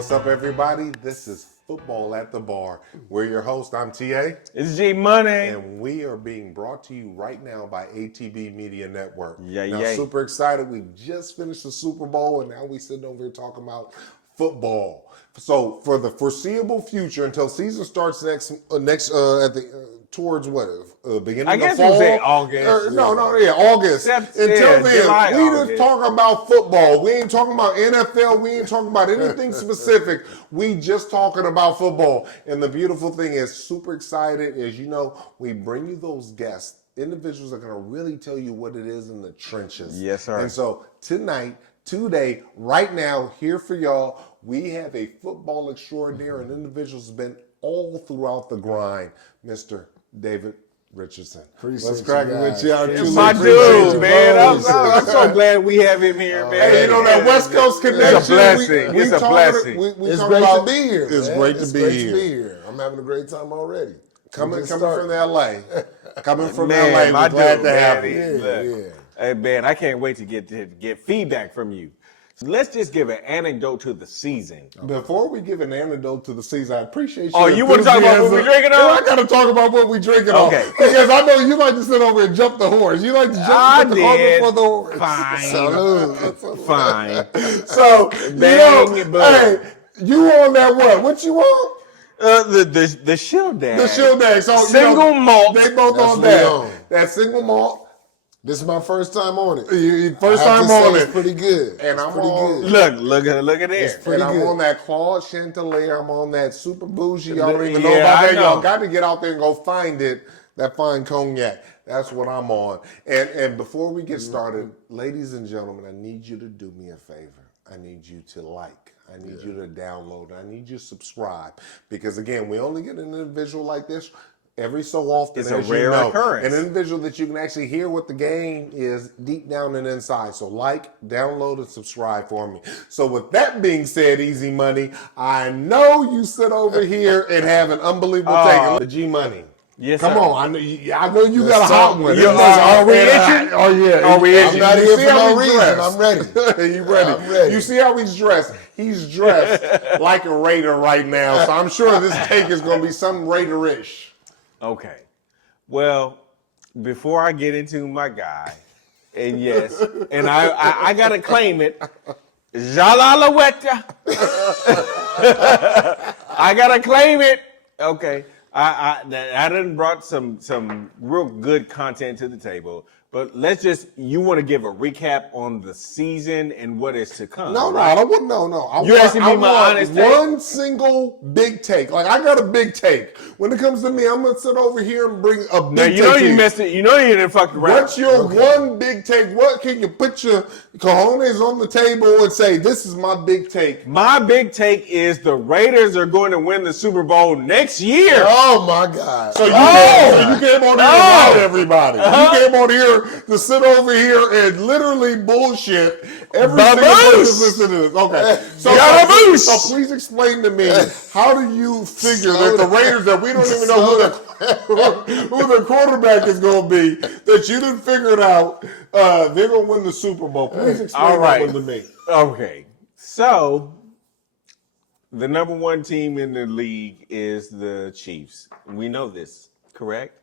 What's up, everybody? This is Football at the Bar. We're your host. I'm TA. It's G Money. And we are being brought to you right now by ATB Media Network. Yeah. Super excited. We just finished the Super Bowl, and now we sitting over here talking about football. So for the foreseeable future, until season starts towards what? Beginning I of guess fall? You say August. August. Until then, July, we August. just talking about football. We ain't talking about NFL. We ain't talking about anything specific. We just talking about football. And the beautiful thing is, super excited, as you know, we bring you those guests. Individuals are going to really tell you what it is in the trenches. Yes, sir. And so today, right now, here for y'all, we have a football extraordinaire and individuals have been all throughout the grind, Mr. David Richardson. What's cracking with you? It's my dude, man. I'm so glad we have him here, man. Hey, you know that West Coast connection. It's a blessing. It's a blessing. It's great to be here. It's great to be here. I'm having a great time already. Coming from LA. Coming from Man, LA, we're glad to have you. Yeah. Hey, man, I can't wait to get feedback from you. So let's just give an anecdote to the season. Before we give an anecdote to the season, I appreciate you. Oh, you want to talk about what we drinking on? I got to talk about what we drinking on. Okay. Because I know you like to sit over and jump the horse. You like to jump the horse before the horse. Fine. Fine. So, Bang, hey, you on that what? What you want? The shield dag. The shield dag. So, single malt. They both That's on that. on. That single malt. This is my first time on it. First time on it. It's pretty good. And I'm pretty on. good. Look at there. And I'm on that Claude Chantilly. I'm on that super bougie. Y'all don't even know Yeah, about that. I know. Y'all got to get out there and go find it. That fine cognac. That's what I'm on. And before we get started, ladies and gentlemen, I need you to do me a favor. I need you to like. I need you to download. I need you to subscribe. Because, again, we only get an individual like this every so often. It's a rare occurrence. An individual that you can actually hear what the game is deep down and inside. So like, download, and subscribe for me. So with that being said, Easy Money, I know you sit over here and have an unbelievable take. The G Money. Yes, Come sir. on, I know you got a hot one. Are we itching? Oh yeah. Are we itching? I'm not here for no reason. Dressed? I'm ready. You ready? I'm ready. You see how he's dressed? He's dressed like a Raider right now. So I'm sure this take is going to be something Raider-ish. Okay. Well, before I get into my guy, and yes, and I gotta claim it, Jalalaweta. I gotta claim it. Okay. I done brought some real good content to the table, but you want to give a recap on the season and what is to come? No, I don't want. No. You asking me my honest take? One single big take. Like I got a big take. When it comes to me, I'm gonna sit over here and bring a big take. You know you messed it. You know you didn't fuck around. What's your one big take? What can you put your cojones on the table and say, this is my big take? My big take is the Raiders are going to win the Super Bowl next year. Oh my God. So you came on here to lie to everybody. You came on here to sit over here and literally bullshit every single person listening to this. Okay. So please explain to me, how do you figure that the Raiders, that we don't even know who the quarterback is going to be, that you didn't figure it out, they're going to win the Super Bowl? Please explain that one to me. Okay. So, the number one team in the league is the Chiefs. We know this, correct?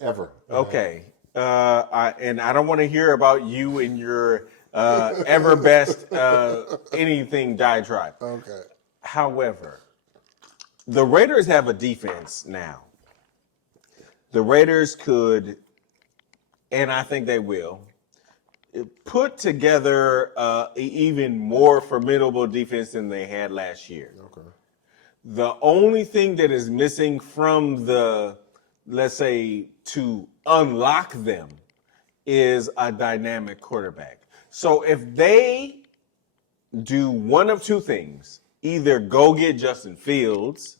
Ever. Okay. I don't want to hear about you and your ever best anything diatribe. Okay. However, the Raiders have a defense now. The Raiders could, and I think they will, put together even more formidable defense than they had last year. Okay. The only thing that is missing from let's say, to unlock them is a dynamic quarterback. So if they do one of two things, either go get Justin Fields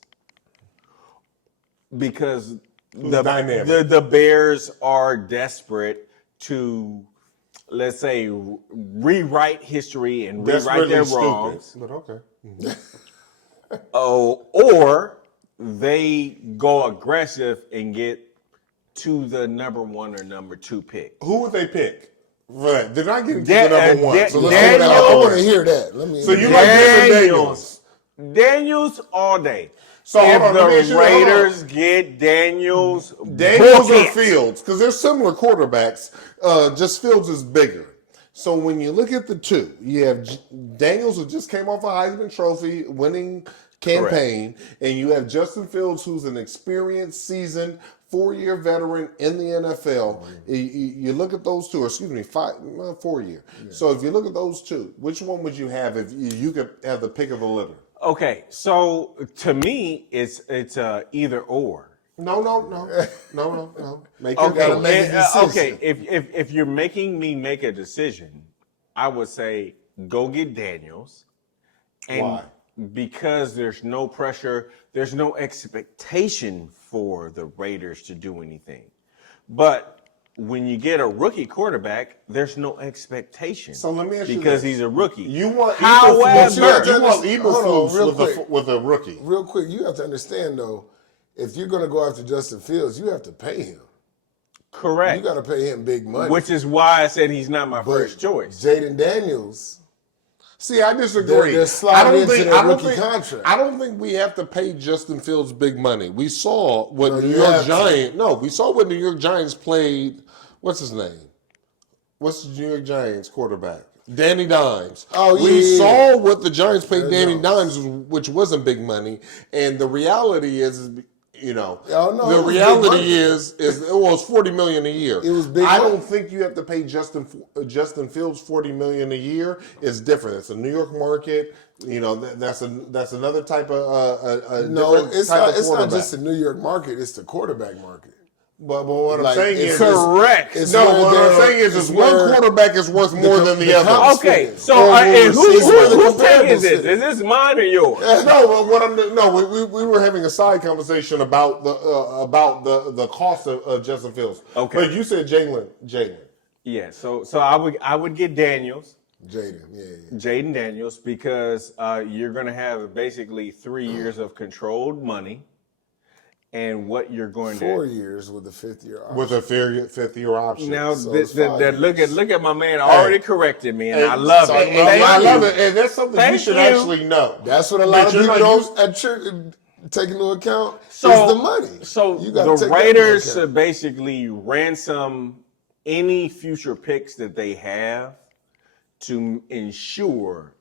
because the Bears are desperate to, let's say, rewrite history and rewrite their wrongs. But okay. Or they go aggressive and get to the number one or number two pick. Who would they pick? Right. They're not getting to the number one. I want to hear that. So you like Daniels? Daniels all day. So if hold on, let me ask the you- hold on. Raiders get Daniels, Daniels book or it. Fields, because they're similar quarterbacks. Just Fields is bigger. So when you look at the two, you have Daniels, who just came off a Heisman Trophy winning campaign, and you have Justin Fields, who's an experienced, seasoned, 4-year veteran in the NFL. You look at those two, or excuse me, 4 year. Yeah. So if you look at those two, which one would you have if you could have the pick of the litter? Okay, so to me, it's either or. No. Make Okay, your choice. okay. If you're making me make a decision, I would say go get Daniels. And Why? Because there's no pressure, there's no expectation for the Raiders to do anything. But when you get a rookie quarterback, there's no expectation. So let me ask you because this. he's a rookie. You want Eberflus with a rookie. Real quick, you have to understand though, if you're going to go after Justin Fields, you have to pay him. Correct. You got to pay him big money. Which is why I said he's not my first choice. Jaden Daniels. See, I disagree. They're sliding into their rookie contract. I don't think we have to pay Justin Fields big money. We saw what New York Giants played. What's his name? What's the New York Giants quarterback? Danny Dimes. We saw what the Giants paid Danny Dimes, which wasn't big money. And the reality is the reality is it was $40 million a year. It was big. I don't think you have to pay Justin Fields $40 million a year. It's different. It's a New York market. That's another type of it's not just the New York market. It's the quarterback market. But what I'm saying is correct. What I'm saying is one quarterback is worth more than the other. Okay, so whose take is this? Is this mine or yours? We were having a side conversation about the cost of Justin Fields. Okay, but you said Jalen. Yeah, so I would get Daniels. Jaden Daniels, because you're going to have basically 3 years of controlled money. And what you're going 4 years with a 5th-year option. With a 5th-year option. Now, look at my man already corrected me, and I love it. I love it, and that's something you should actually know. That's what a lot of people don't take into account is the money. So the Raiders should basically ransom any future picks that they have to ensure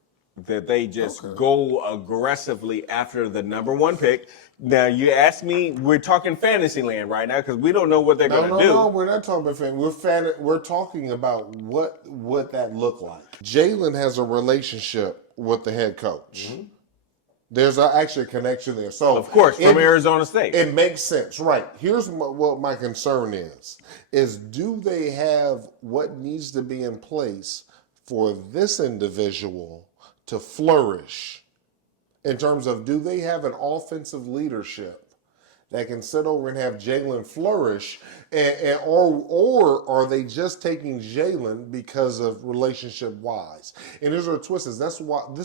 that they just go aggressively after the number one pick. Now, you ask me, we're talking fantasy land right now because we don't know what they're going to do. No, we're not talking about fantasy. We're talking about what that looked like. Jalen has a relationship with the head coach. Mm-hmm. There's actually a connection there. So, of course, from Arizona State. It makes sense, right. Here's what my concern is do they have what needs to be in place for this individual to flourish? In terms of, do they have an offensive leadership that can sit over and have Jalen flourish, or are they just taking Jalen because of relationship-wise? And here's where the twist is. This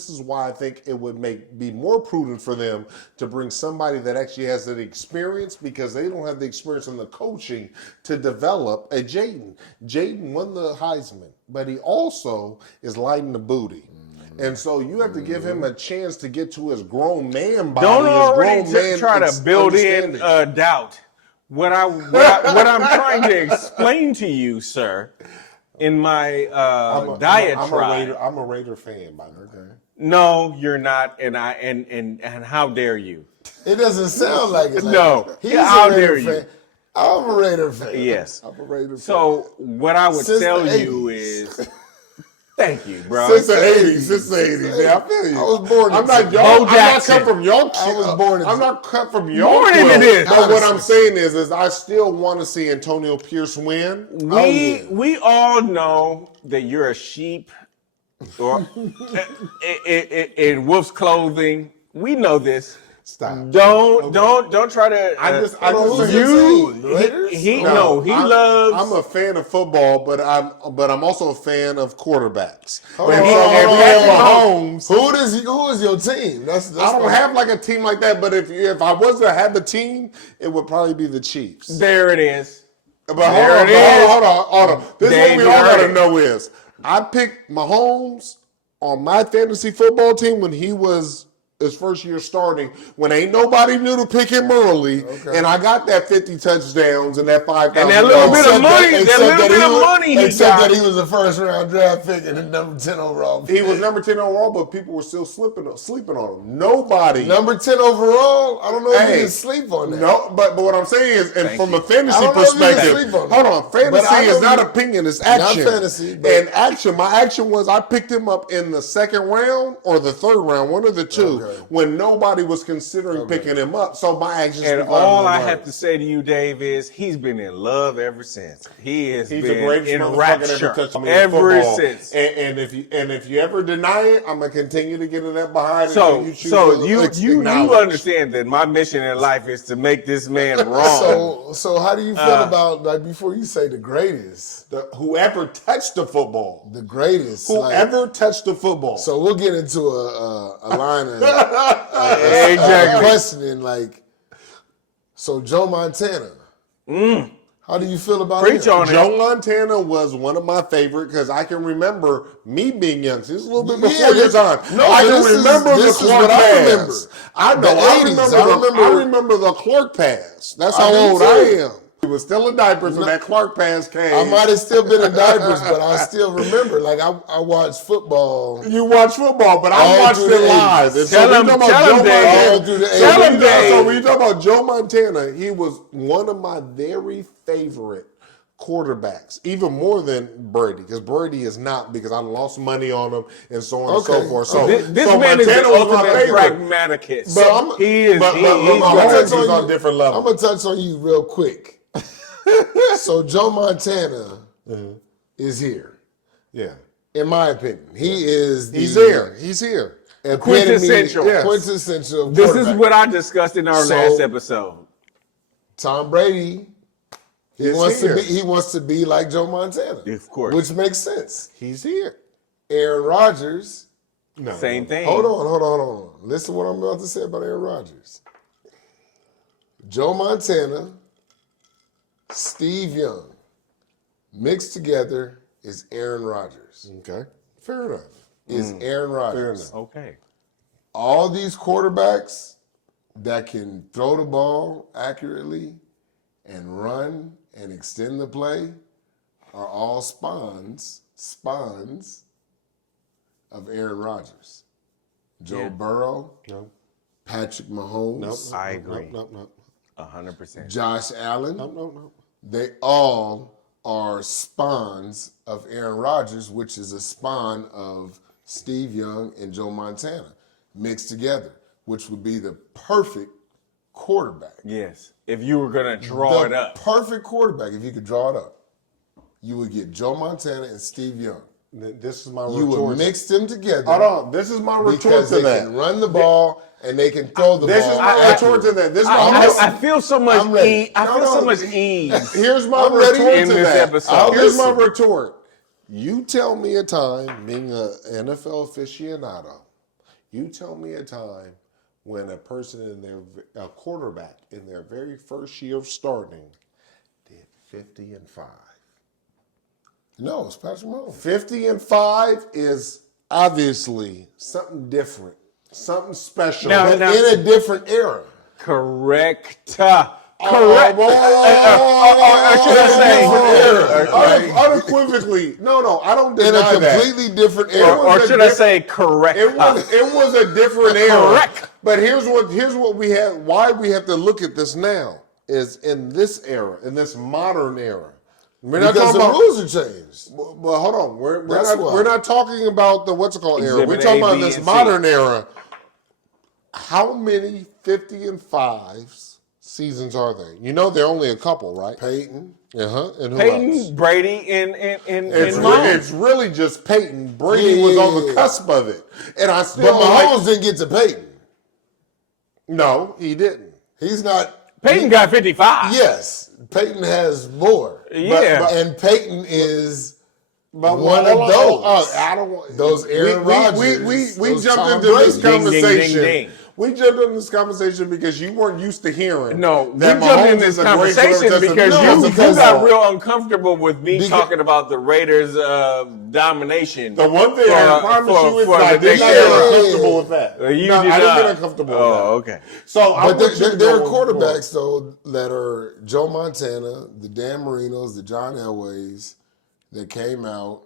is why I think it would be more prudent for them to bring somebody that actually has the experience, because they don't have the experience and the coaching to develop a Jaden. Jaden won the Heisman, but he also is lighting the booty. And so you have to give him a chance to get to his grown man body. Don't already try to build in doubt. What I'm trying to explain to you, sir, in my diatribe. I'm a Raider fan, by the way. No, you're not, and how dare you? It doesn't sound like it. No, how dare you? I'm a Raider fan. Yes, I'm a Raider fan. So what I would tell you is. Thank you, bro. Since the 80s. Yeah, I feel you. I was born. I'm not cut from y'all. I'm not cut from y'all. Born into this. But what I'm saying is I still want to see Antonio Pierce win. We all know that you're a sheep, or in wolf's clothing. We know this. Stop. Don't try to. He loves. I'm a fan of football, but I'm also a fan of quarterbacks. Who is your team? I don't have like a team like that, but if I was to have a team, it would probably be the Chiefs. There it is. But hold on. This is what we all gotta know is I picked Mahomes on my fantasy football team when he was his first year starting when ain't nobody knew to pick him early, and I got that 50 touchdowns and that 5,000. And that little bit of money, except that he was a first round draft pick and a number 10 overall pick. He was number 10 overall, but people were still sleeping on him. Nobody. Number 10 overall? I don't know if you can sleep on that. No, but what I'm saying is, and from a fantasy I don't know if you can perspective, sleep on hold that. on, fantasy is not opinion, it's action. Not fantasy, but and action, my action was I picked him up in the second round or the third round, one of the two, when nobody was considering picking him up. So my action. And all I have to say to you, Dave, is he's been in love ever since. He's been a great in rapture ever since. And if you ever deny it, I'm gonna continue to get in that behind. So you understand that my mission in life is to make this man wrong. So how do you feel about, like, before you say the greatest, whoever touched the football, the greatest, whoever touched the football. So we'll get into a line of questioning, like, so Joe Montana. How do you feel about him? Joe Montana was one of my favorite because I can remember me being young. This is a little bit before your time. No, I can remember the Clark pass. I remember the Clark pass. That's how old I am. He was still in diapers when that Clark pass came. I might have still been in diapers, but I still remember. Like, I watched football. You watch football, but I watched it live. Tell him, Dave. So when you talk about Joe Montana, he was one of my very favorite quarterbacks, even more than Brady, because Brady is not, because I lost money on him and so on and so forth. So this man is the ultimate pragmaticist. But he's on a different level. I'm gonna touch on you real quick. So Joe Montana is here. Yeah. In my opinion. He's here. He's here. Quintessential. Quintessential. This is what I discussed in our last episode. Tom Brady, he wants to be like Joe Montana. Of course. Which makes sense. He's here. Aaron Rodgers. Same thing. Hold on. Listen to what I'm about to say about Aaron Rodgers. Joe Montana, Steve Young, mixed together is Aaron Rodgers. Okay. Fair enough. Is Aaron Rodgers. Fair enough. Okay. All these quarterbacks that can throw the ball accurately and run and extend the play are all spawns of Aaron Rodgers. Joe Burrow, Patrick Mahomes. I agree. No. 100%. Josh Allen. No. They all are spawns of Aaron Rodgers, which is a spawn of Steve Young and Joe Montana mixed together, which would be the perfect quarterback. Yes. If you were going to draw it up. Perfect quarterback, if you could draw it up. You would get Joe Montana and Steve Young. This is my retort. You would mix them together. Hold on. This is my retort to that. Because they can run the ball and they can throw the ball. This is my retort to that. I feel so much ease. I feel so much ease. Here's my retort in this episode. Here's my retort. You tell me a time, being an NFL aficionado, you tell me a time when a quarterback in their very first year of starting did 50-5. No, it's Patrick Mahomes. 50-5 is obviously something different, something special. Now, in a different era. Correct. Should I say? Unequivocally. No, I don't deny that. In a completely different era. Or should I say correct? It was a different era. Correct. But here's what we have. Why we have to look at this now is in this era, in this modern era. Because the rules are changed. Well, hold on. We're not talking about the era. We're talking about this modern era. How many 50-5s seasons are there? You know, there are only a couple, right? Peyton. And who Peyton, else? Brady, and it's really just Peyton. Brady was on the cusp of it, and I still. But Mahomes didn't get to Peyton. No, he didn't. He's not. Peyton got 55. Yes, Peyton has more. Yeah, and Peyton is one of those. I don't want those Aaron Rodgers. We jumped into this conversation. We jumped into this conversation because you weren't used to hearing. No, we that jumped in Mahomes this is a great conversation quarterback. because No, you because got real uncomfortable with me talking about the Raiders' domination. The one thing I promise you is I did not get uncomfortable with that. You I didn't get uncomfortable with that. Oh, okay. So But there are quarterbacks, though, that are Joe Montana, the Dan Marinos, the John Elways that came out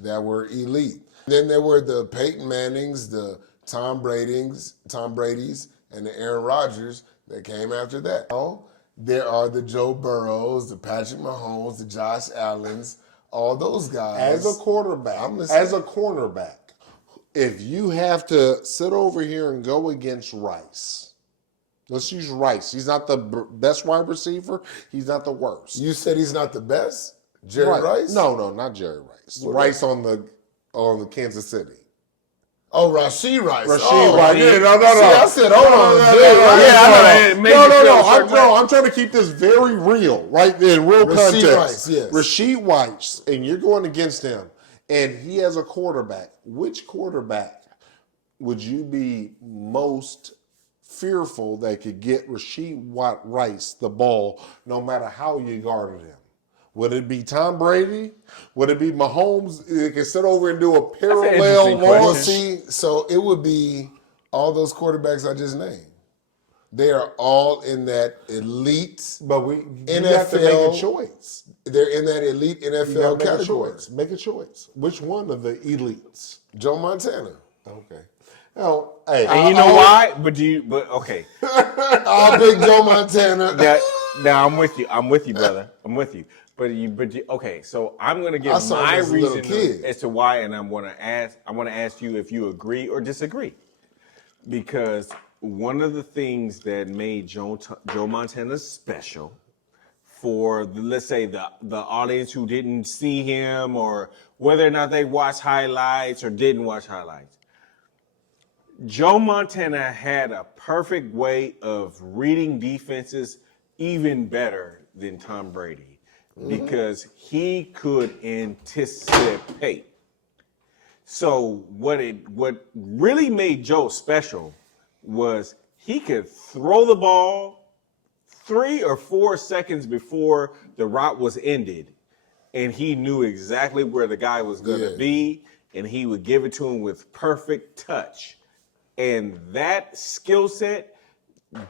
that were elite. Then there were the Peyton Mannings, the Tom Brady's, and the Aaron Rodgers that came after that. Now, there are the Joe Burrows, the Patrick Mahomes, the Josh Allens, all those guys. As a quarterback, as a cornerback, if you have to sit over here and go against Rice, let's use Rice. He's not the best wide receiver. He's not the worst. You said he's not the best? Jerry Rice? No, not Jerry Rice. Rice on the Kansas City. Oh, Rashee Rice. Rice. Yeah, No. See, I said, hold on. No. I'm trying to keep this very real, right? In real context. Rice, yes. Rasheed Rice, and you're going against him, and he has a quarterback. Which quarterback would you be most fearful that could get Rasheed Rice the ball no matter how you guarded him? Would it be Tom Brady? Would it be Mahomes? They can sit over and do a parallel Well, see, so it would be all those quarterbacks I just named. They are all in that elite But you NFL. have to make a choice. They're in that elite NFL category. Make a choice. Which one of the elites? Joe Montana. Okay. Now, hey, And you know why? Okay. I'll pick Joe Montana. Now I'm with you, brother. I'm with you. But okay. So I'm gonna give my reason as to why, and I want to ask you if you agree or disagree, because one of the things that made Joe Montana special for let's say the audience who didn't see him, or whether or not they watched highlights or didn't watch highlights, Joe Montana had a perfect way of reading defenses even better than Tom Brady, because he could anticipate. So what really made Joe special was he could throw the ball 3 or 4 seconds before the route was ended, and he knew exactly where the guy was going to be, and he would give it to him with perfect touch. And that skill set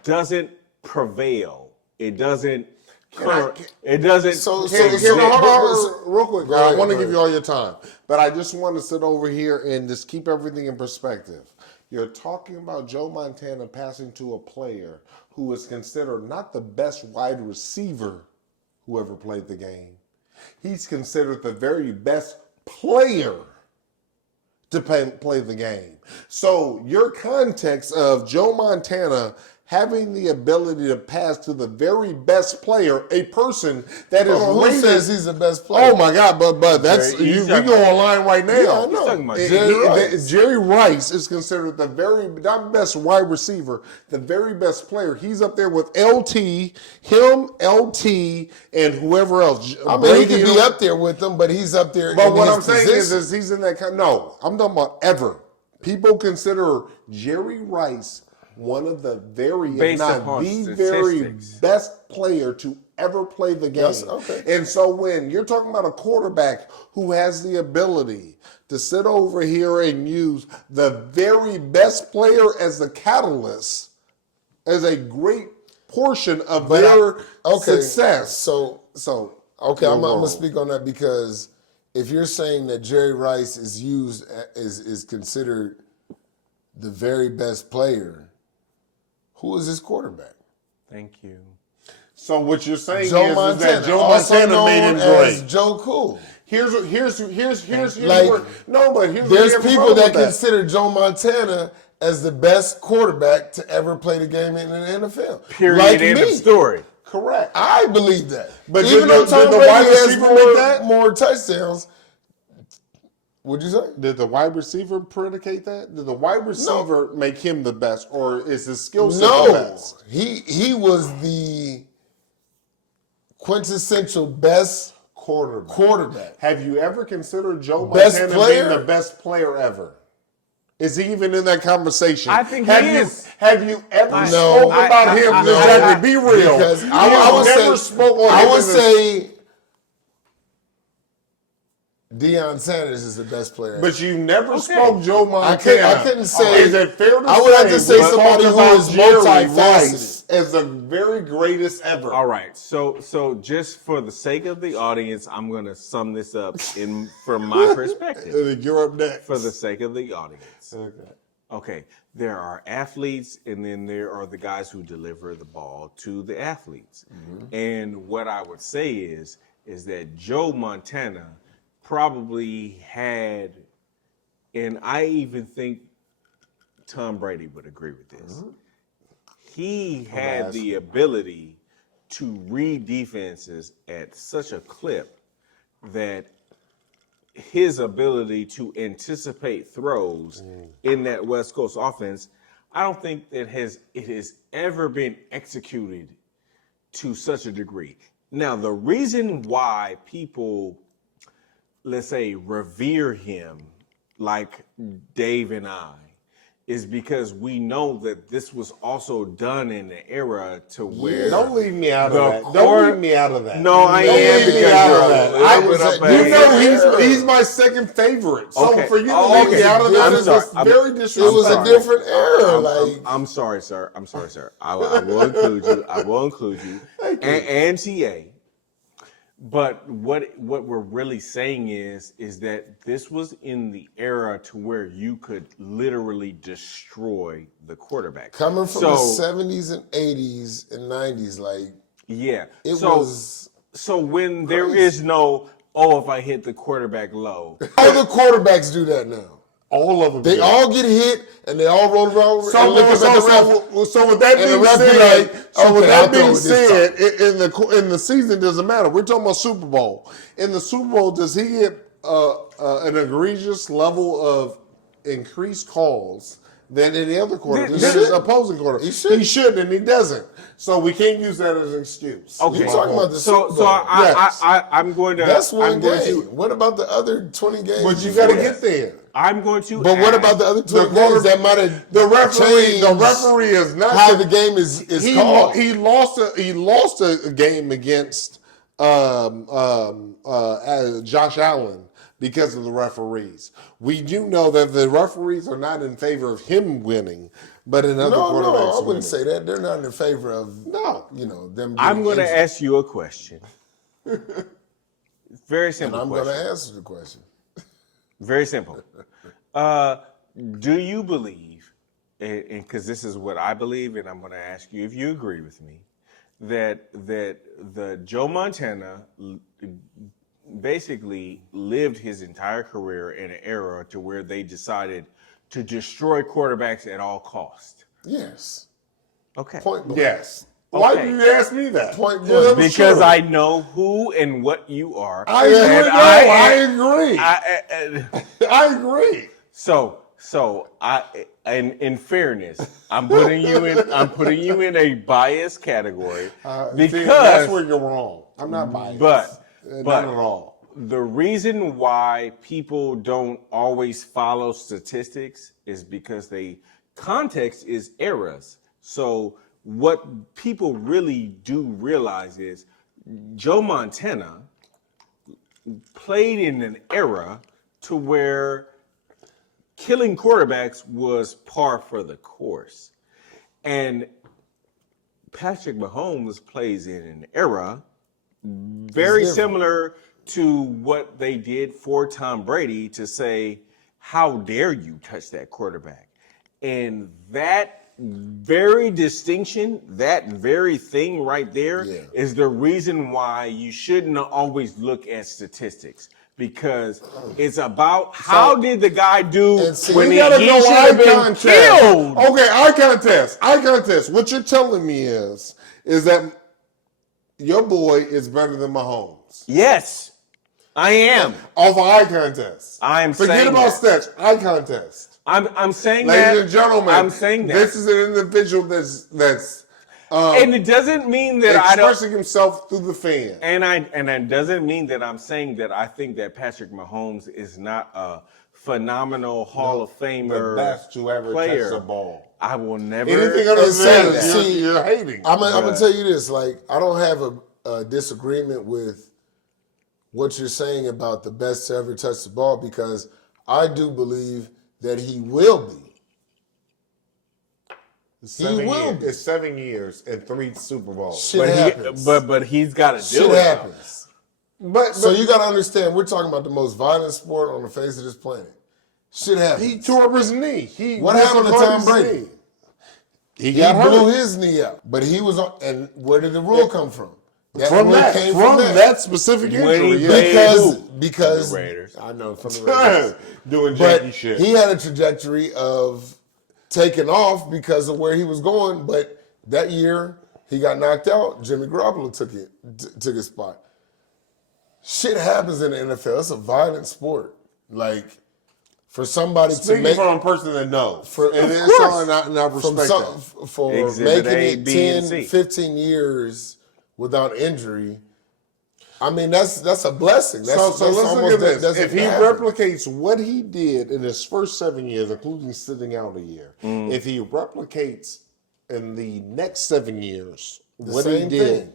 doesn't prevail. It doesn't. It doesn't. Hold on, real quick. I want to give you all your time, but I just want to sit over here and just keep everything in perspective. You're talking about Joe Montana passing to a player who is considered not the best wide receiver who ever played the game. He's considered the very best player to play the game. So your context of Joe Montana having the ability to pass to the very best player, a person that is who rated. says he's the best player? Oh my God, but that's we go online right now. Yeah, I know. talking about Jerry Rice is considered the very not best wide receiver, the very best player. He's up there with LT, and whoever else. I mean, he could be up there with them, but he's up there. But what I'm saying is he's in that. No, I'm talking about ever. People consider Jerry Rice one of the very, if not the very best player to ever play the game. Yes, okay. And so when you're talking about a quarterback who has the ability to sit over here and use the very best player as the catalyst, as a great portion of their success. So I'm gonna speak on that, because if you're saying that Jerry Rice is considered the very best player, who is his quarterback? Thank you. So what you're saying is Montana, that Joe Montana made him great. Joe Cool. There's people that consider Joe Montana as the best quarterback to ever play the game in the NFL. Period. Like End of story. Correct. I believe that. But even though Tom the Brady wide has receiver make that? more touchdowns, what'd you say? Did the wide receiver predicate that? Did the wide receiver make him the best, or is his skill set the best? He was the quintessential best quarterback. Have you ever considered Joe Best Montana player? being the best player ever? Is he even in that conversation? I think have he you, is. Have you ever No. spoke about him? Exactly. Be real. Because I would never spoke on him. I would say Deion Sanders is the best player. But you never spoke Joe Montana. I couldn't say. Is it fair to say? I would have to say we somebody talked who about is Jerry multifaceted. Rice as the very greatest ever. All right, so just for the sake of the audience, I'm going to sum this up from my perspective. You're up next. For the sake of the audience. Okay. There are athletes, and then there are the guys who deliver the ball to the athletes. And what I would say is that Joe Montana probably had, and I even think Tom Brady would agree with this. He had the ability to read defenses at such a clip that his ability to anticipate throws in that West Coast offense, I don't think it has ever been executed to such a degree. Now, the reason why people, let's say, revere him like Dave and I, is because we know that this was also done in an era to where Don't leave me out of that. court- Don't leave me out of that. No, I Don't am leave me because out you're of a that. little bit up You ahead. know he's my second favorite. So Okay. for you to Oh, leave okay. me out of that I'm is sorry. just very disrespectful. It was a different era. I'm sorry, sir. I will include you. I will include you. And TA. But what we're really saying is that this was in the era to where you could literally destroy the quarterback. Coming from the 70s and 80s and 90s, like yeah, it was. So when there is no, if I hit the quarterback low. All the quarterbacks do that now. All of them. They all get hit and they all roll around and look up at the ref. So with that And the being ref be said, like, okay, I'll throw it this in the season doesn't matter. We're talking about Super Bowl. In the Super Bowl, does he get an egregious level of increased calls than any other quarterback? Than his opposing quarterback. He should, and he doesn't. So we can't use that as an excuse. Okay, You're talking about the so Super Bowl. I'm going to. That's one I'm going game. to. What about the other 20 games? But you got to get there. I'm going to. But what about the other 20 games that might have The referee is not how the game is called? He lost a game against Josh Allen because of the referees. We do know that the referees are not in favor of him winning, but in other quarterbacks No, I winning. wouldn't say that. They're not in favor of them. I'm going to injured. ask you a question. Very simple. And I'm going question. to answer the question. Very simple. Do you believe, and because this is what I believe, and I'm going to ask you if you agree with me, that the Joe Montana basically lived his entire career in an era to where they decided to destroy quarterbacks at all costs? Yes. Okay. Point blank. Yes. Why Okay. did you ask me that? Point Yeah, that blank. was Because true. I know who and what you are. I agree. I agree. So in fairness, I'm putting you in a biased category because that's where you're wrong. I'm not biased. but not at all. The reason why people don't always follow statistics is because context is eras. So what people really do realize is Joe Montana played in an era to where killing quarterbacks was par for the course. And Patrick Mahomes plays in an era very similar to what they did for Tom Brady to say, how dare you touch that quarterback? And that very distinction, that very thing right there is the reason why you shouldn't always look at statistics. Because it's about how did the guy do when he should have been killed. Okay, eye contest. What you're telling me is that your boy is better than Mahomes. Yes, I am. Off of eye contest. Forget about stats. Eye contest. I'm saying Ladies that. and gentlemen, I'm saying that. This is an individual that's and it doesn't mean that I don't. Expressing himself through the fan. And it doesn't mean that I'm saying that I think that Patrick Mahomes is not a phenomenal Hall of Famer the best to ever player. touch the ball. I will never. Anything other than that, see, you're hating. I'm gonna tell you this. Like, I don't have a disagreement with what you're saying about the best to ever touch the ball, because I do believe that he will be. It's 7 years and 3 Super Bowls. Shit happens. But he's got to do Shit it. happens. But So you got to understand, we're talking about the most violent sport on the face of this planet. Shit happens. he tore up his knee. What happened to Tom Brady? Knee. He He got blew hurt. his knee out. But he was on, and where did the rule come from? From rule that, came from that specific When he injury. played Yeah. Because The Raiders. I know, from the Raiders. Doing But janky shit. he had a trajectory of taking off because of where he was going. But that year he got knocked out. Jimmy Garoppolo took his spot. Shit happens in the NFL. It's a violent sport. Like, for somebody Speaking to make from a person that knows. Of it's course. all, and I respect that. for Exhibit making A, it B, and 10, C. 15 years without injury. I mean, that's a blessing. That's, So that's let's look almost at this. doesn't If he happen. replicates what he did in his first 7 years, including sitting out a year, if he replicates in the next 7 years what he same did, thing.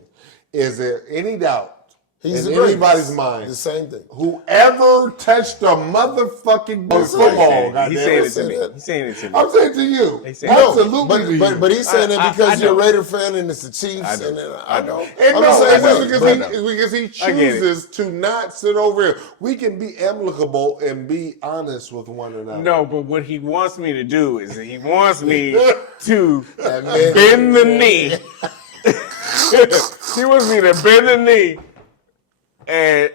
is there any doubt He's in the anybody's greatest. mind? The same thing. Whoever touched a motherfucking football, He's saying it to say me. that. He's saying it to me. I'm saying to you, He's saying absolutely to you. But he's saying that because I you're a know. Raider fan and it's the Chiefs. I know. And then I know. And I'm no, the same it's way. because he I get it. chooses to not sit over here. We can be amicable and be honest with one another. No, but what he wants me to do is he wants me to man- bend the knee. He wants me to bend the knee and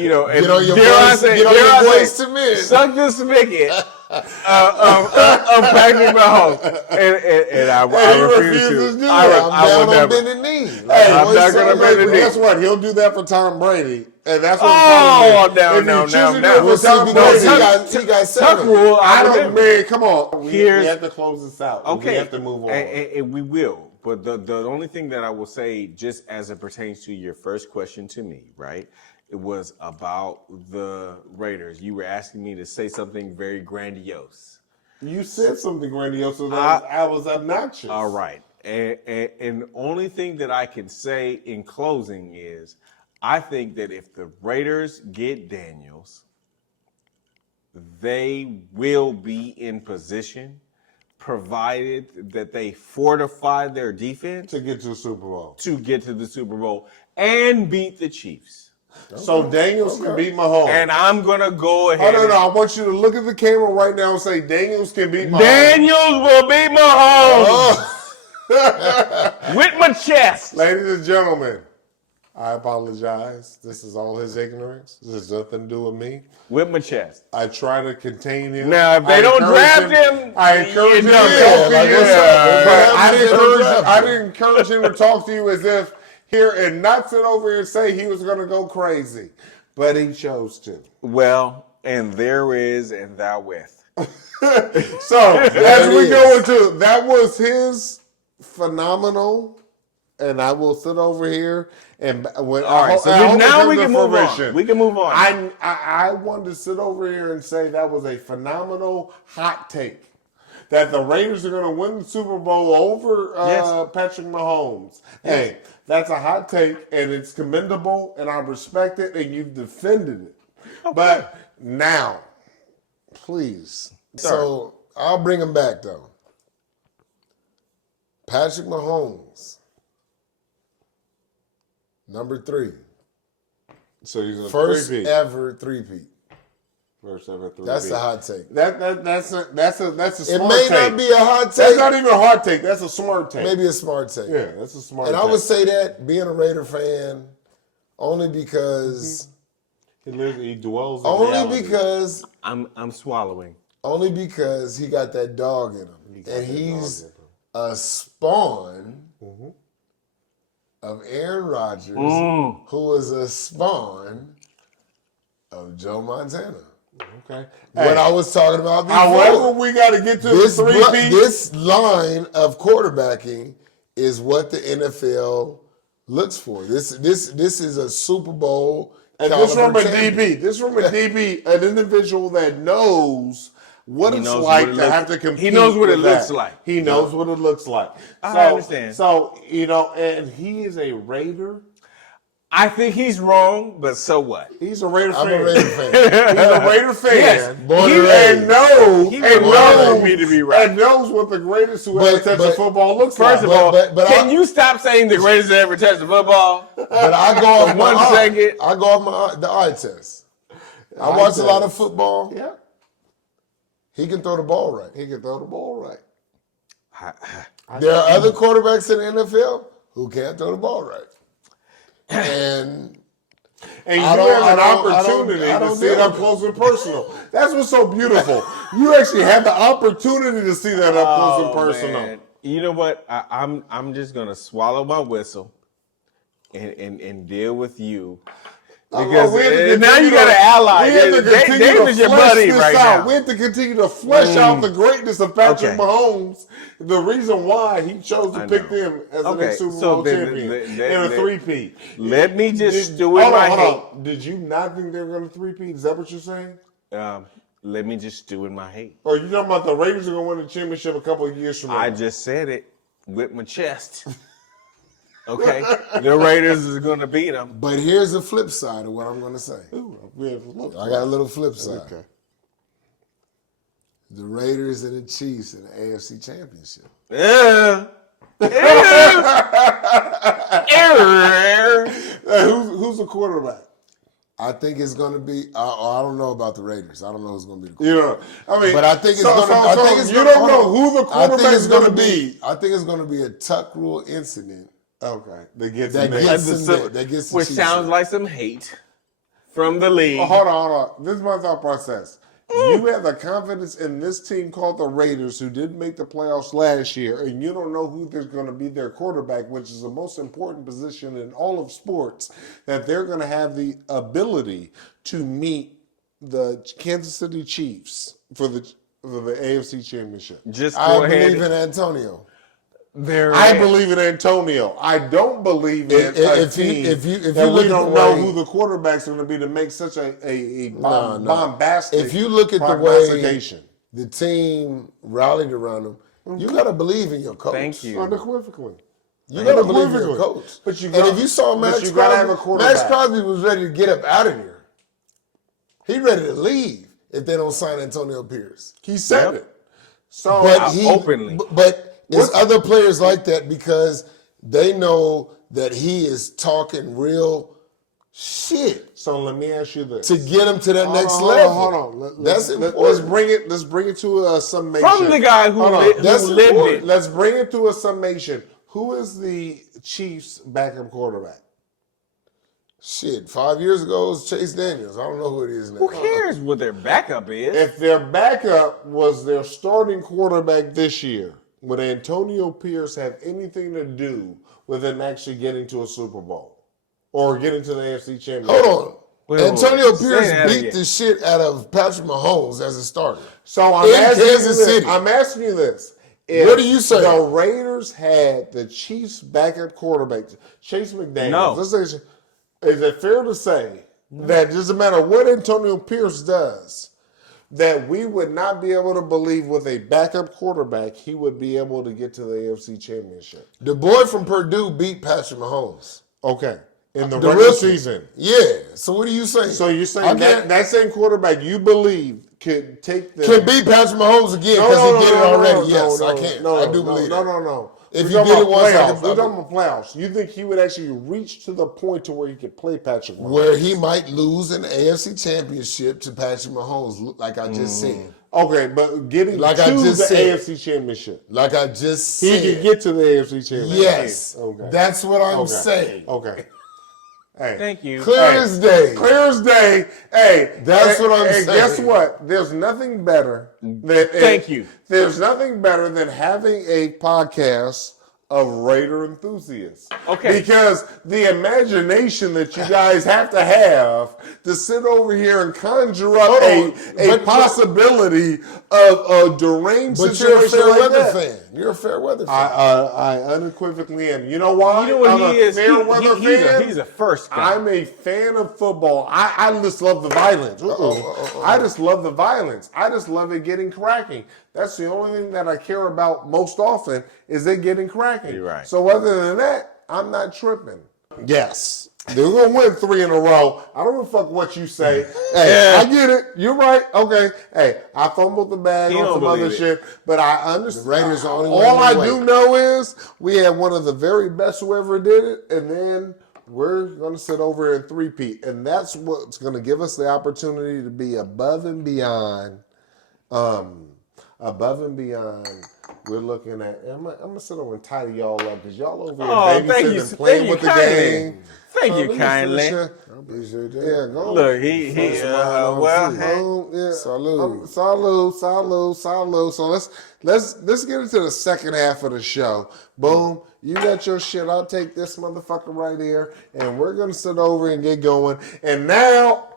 you know, and Get on your dare I voice- say, get on dare your I voice say, to men. suck the spigot of Patrick Mahomes, and I he refuse refuses to. to do I that. will I'm down on never. bending knee. Hey, I'm not gonna bend the knee. Guess what? He'll do that for Tom Brady, and that's what Oh, I'm telling you. no, If no, you choose to no. do it We'll for see, Tom because Brady, he got Tuck 7. rule. I will don't, never. man. Come on, we Here's- have to close this out. Okay, We have to move on. And we will. But the only thing that I will say, just as it pertains to your first question to me, right? It was about the Raiders. You were asking me to say something very grandiose. You said something grandiose, so I was obnoxious. All right. And the only thing that I can say in closing is I think that if the Raiders get Daniels, they will be in position, provided that they fortify their defense To get to the Super Bowl. to get to the Super Bowl and beat the Chiefs. So Daniels can beat Mahomes. And I'm going to go Oh, ahead. no. I want you to look at the camera right now and say Daniels can beat Mahomes. Daniels will beat Mahomes with my chest. Ladies and gentlemen, I apologize. This is all his ignorance. This has nothing to do with me. With my chest. I try to contain him. Now, if they I don't encourage draft him, I encourage him to you talk know, to like, you. what's up? But What happens I if they didn't encourage him to talk to you as if here and not sit over here and say he was going to go crazy. But he chose to. Well, and there is, and thou with. So, as we go into, that was his phenomenal, and I will sit over here and when All right, so I hope it now comes we to can move fruition. on. We can move on. I wanted to sit over here and say that was a phenomenal hot take. That the Raiders are going to win the Super Bowl over Yes. Patrick Mahomes. Hey, that's a hot take, and it's commendable, and I respect it, and you've defended it. Okay. But now, please. So I'll bring him back, though. Patrick Mahomes, number 3. So he's a First three-peat. ever three-peat. First ever three-peat. That's a hot take. That's a smart It may take. not be a hot take. That's not even a hard take. That's a smart take. Maybe a smart take. Yeah, that's a smart And take. I would say that being a Raider fan, only because he dwells in reality. I'm swallowing. Only because he got that dog in him. And he's a spawn of Aaron Rodgers, who is a spawn of Joe Montana. Okay. What I was talking about before. However, we got to get to this, the three-peat. this line of quarterbacking is what the NFL looks for. This is a Super Bowl And this from a champion. DB. This from a DB, an individual that knows what it's like to have to compete. He knows what it with looks that. like. He knows what it looks like. I understand. So, and he is a Raider. I think he's wrong, but so what? He's a Raider fan. I'm a Raider fan. He's a Raider fan. Yes. Born and raised. And knows what the greatest who ever touched the football looks like. First of all, but can you stop saying the greatest that ever touched the football? But I go off One second. I go off the eye test. I watch a lot of football. Yeah. He can throw the ball right. He can throw the ball right. There are other quarterbacks in the NFL who can't throw the ball right. And you have an opportunity to see it up close and personal. That's what's so beautiful. You actually have the opportunity to see that up close and personal. Man. You know what? I'm just gonna swallow my whistle and deal with you. Because now you got an ally. David's your buddy right now. We have to continue to flesh out the greatness of Patrick Mahomes. The reason why he chose to pick them as the next Super Bowl champion in a three-peat. Let me just do it my hate. Did you not think they were going to three-peat? Is that what you're saying? Let me just do it my hate. Or you talking about the Raiders are going to win the championship a couple of years from now? I just said it with my chest. Okay, the Raiders is going to beat them. But here's the flip side of what I'm going to say. I got a little flip side. Okay. The Raiders and the Chiefs in the AFC Championship. Who's the quarterback? I think it's going to be. I don't know about the Raiders. I don't know who's going to be the quarterback. But I think it's going to. I think it's you don't know who the quarterback is going to be. I think it's going to be a tuck rule incident. Okay, that gets which sounds like some hate from the league. Hold on. This is my thought process. You have the confidence in this team called the Raiders, who didn't make the playoffs last year, and you don't know who there's going to be their quarterback, which is the most important position in all of sports, that they're going to have the ability to meet the Kansas City Chiefs for the AFC Championship. I believe in Antonio. I believe in Antonio. I don't believe in a team that we don't know who the quarterback's going to be to make such a bombastic If you look at the way the team rallied around him, you got to believe in your coach. Thank you. Unequivocally. You got to believe in your coach. And if you saw Max Crosby was ready to get up out of there. He ready to leave if they don't sign Antonio Pierce. He said it. So openly. But there's other players like that because they know that he is talking real shit. So let me ask you this: to get him to that next level. Hold on. That's important. Let's bring it to a summation. From the guy who lived it. Let's bring it to a summation. Who is the Chiefs' backup quarterback? Shit, 5 years ago it was Chase Daniels. I don't know who it is now. Who cares what their backup is? If their backup was their starting quarterback this year, would Antonio Pierce have anything to do with them actually getting to a Super Bowl or getting to the AFC Championship? Hold on. Antonio Pierce beat the shit out of Patrick Mahomes as a starter. So I'm asking you this. What do you say? The Raiders had the Chiefs' backup quarterback, Chase McDaniels. No. Is it fair to say that it doesn't matter what Antonio Pierce does, that we would not be able to believe with a backup quarterback he would be able to get to the AFC Championship? The boy from Purdue beat Patrick Mahomes. Okay. In the regular season. Yeah. So what are you saying? So you're saying that same quarterback you believe could take the... Can beat Patrick Mahomes again because he did it already? Yes, I can. I do believe that. No. If you did it once, we're talking about playoffs. You think he would actually reach to the point to where he could play Patrick Mahomes? Where he might lose an AFC Championship to Patrick Mahomes, like I just said. Okay, but getting to the AFC Championship. Like I just said. He could get to the AFC Championship. Yes. Okay. That's what I'm saying. Okay. Hey. Thank you. Clear as day. Hey, that's what I'm saying. And guess what? There's nothing better than Thank you. There's nothing better than having a podcast of Raider enthusiasts. Okay. Because the imagination that you guys have to sit over here and conjure up a possibility of a deranged But you're a situation fair like weather that. fan. You're a fair weather fan. I unequivocally am. You know why? You know what I'm he a is? fair weather fan. He's a first guy. I'm a fan of football. I just love the violence. I just love the violence. I just love it getting cracking. That's the only thing that I care about most often is it getting cracking. You're right. So other than that, I'm not tripping. Yes. They're going to win 3 in a row. I don't give a fuck what you say. Hey, I get it. You're right. Okay. Hey, I fumbled the bag on some other shit, but I understand. The Raiders are only all I do know is we had one of the very best who ever did it, and then we're going to sit over and three-peat. And that's what's going to give us the opportunity to be above and beyond. We're looking at. I'm gonna sit over and tidy y'all up because y'all over here babysitting and playing with the game. Thank you kindly. Yeah, go. Look, Salute. So let's get into the second half of the show. Boom, you got your shit. I'll take this motherfucker right here, and we're gonna sit over and get going. And now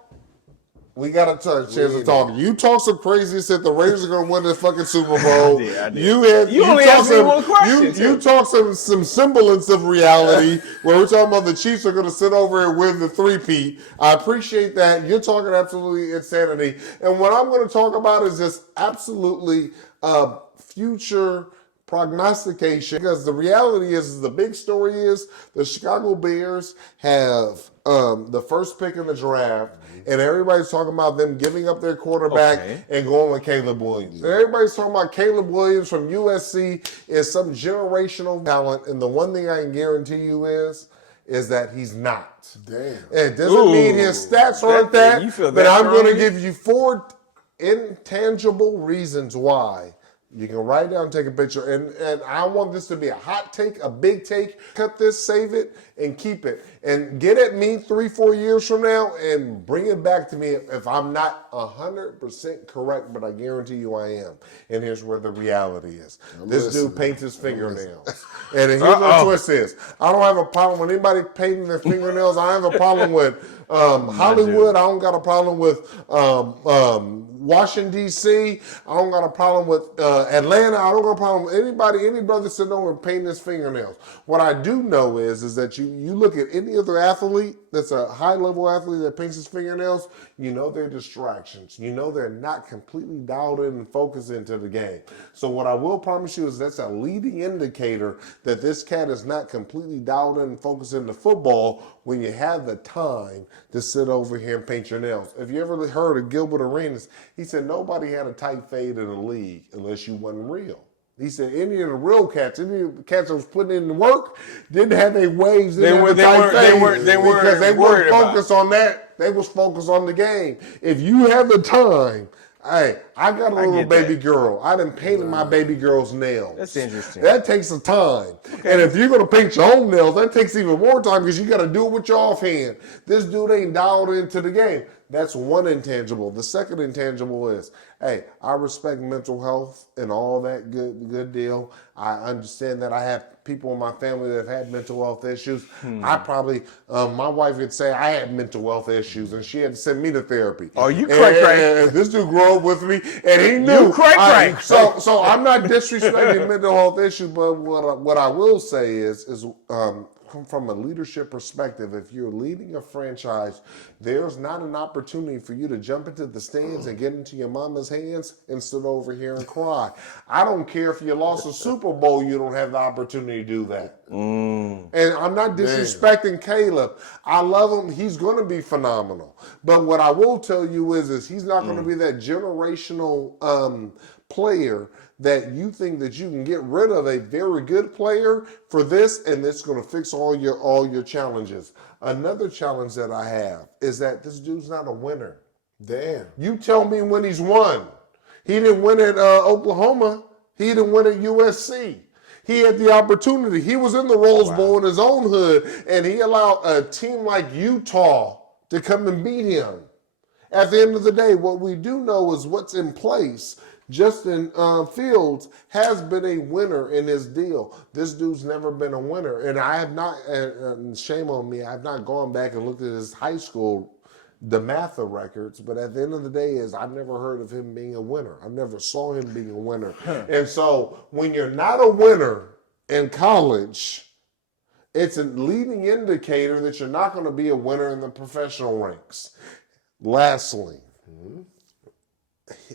we got a chance to talk. You talk some crazy shit. The Raiders are going to win the fucking Super Bowl. I did. You only asked me one question. You talk some semblance of reality where we're talking about the Chiefs are going to sit over and win the three-peat. I appreciate that. You're talking absolutely insanity. And what I'm going to talk about is just absolutely future prognostication, because the reality is the big story is the Chicago Bears have the first pick in the draft, and everybody's talking about them giving up their quarterback and going with Caleb Williams. And everybody's talking about Caleb Williams from USC is some generational talent, and the one thing I can guarantee you is that he's not. Damn. It doesn't mean his stats aren't that, but I'm going to give you 4 intangible reasons why. You can write down, take a picture, and I want this to be a hot take, a big take. Cut this, save it, and keep it. And get at me 3-4 years from now and bring it back to me if I'm not 100% correct, but I guarantee you I am. And here's where the reality is. This dude paints his fingernails. And here's what the twist is. I don't have a problem with anybody painting their fingernails. I have a problem with Hollywood. I don't got a problem with Washington, D.C. I don't got a problem with Atlanta. I don't got a problem with any brother sitting over and painting his fingernails. What I do know is that you look at any other athlete that's a high-level athlete that paints his fingernails, you know they're distractions. You know they're not completely dialed in and focused into the game. So what I will promise you is that's a leading indicator that this cat is not completely dialed in and focused into football when you have the time to sit over here and paint your nails. If you ever heard of Gilbert Arenas, he said nobody had a tight fade in the league unless you wasn't real. He said any of the real cats, any of the cats that was putting in the work, didn't have their waves. They weren't focused on that. They was focused on the game. If you have the time, hey, I got a little baby girl. I done painted my baby girl's nails. That's interesting. That takes some time. Okay. And if you're going to paint your own nails, that takes even more time because you got to do it with your offhand. This dude ain't dialed into the game. That's one intangible. The second intangible is, hey, I respect mental health and all that good deal. I understand that I have people in my family that have had mental health issues. I probably, my wife would say I had mental health issues and she had to send me to therapy. Oh, you cray-cray. And this dude grew up with me and he knew. You cray-cray. So I'm not disrespecting mental health issues, but what I will say is from a leadership perspective, if you're leading a franchise, there's not an opportunity for you to jump into the stands and get into your mama's hands and sit over here and cry. I don't care if you lost a Super Bowl, you don't have the opportunity to do that. And I'm not disrespecting Caleb. I love him. He's going to be phenomenal. But what I will tell you is he's not going to be that generational player that you think that you can get rid of a very good player for this, and it's going to fix all your challenges. Another challenge that I have is that this dude's not a winner. Damn. You tell me when he's won. He didn't win at Oklahoma. He didn't win at USC. He had the opportunity. He was in the Rose Bowl in his own hood, and he allowed a team like Utah to come and beat him. At the end of the day, what we do know is what's in place Justin Fields has been a winner in his deal. This dude's never been a winner. And I have not, shame on me, I have not gone back and looked at his high school DeMatha records, but at the end of the day I've never heard of him being a winner. I never saw him being a winner. And so when you're not a winner in college, it's a leading indicator that you're not going to be a winner in the professional ranks. Lastly,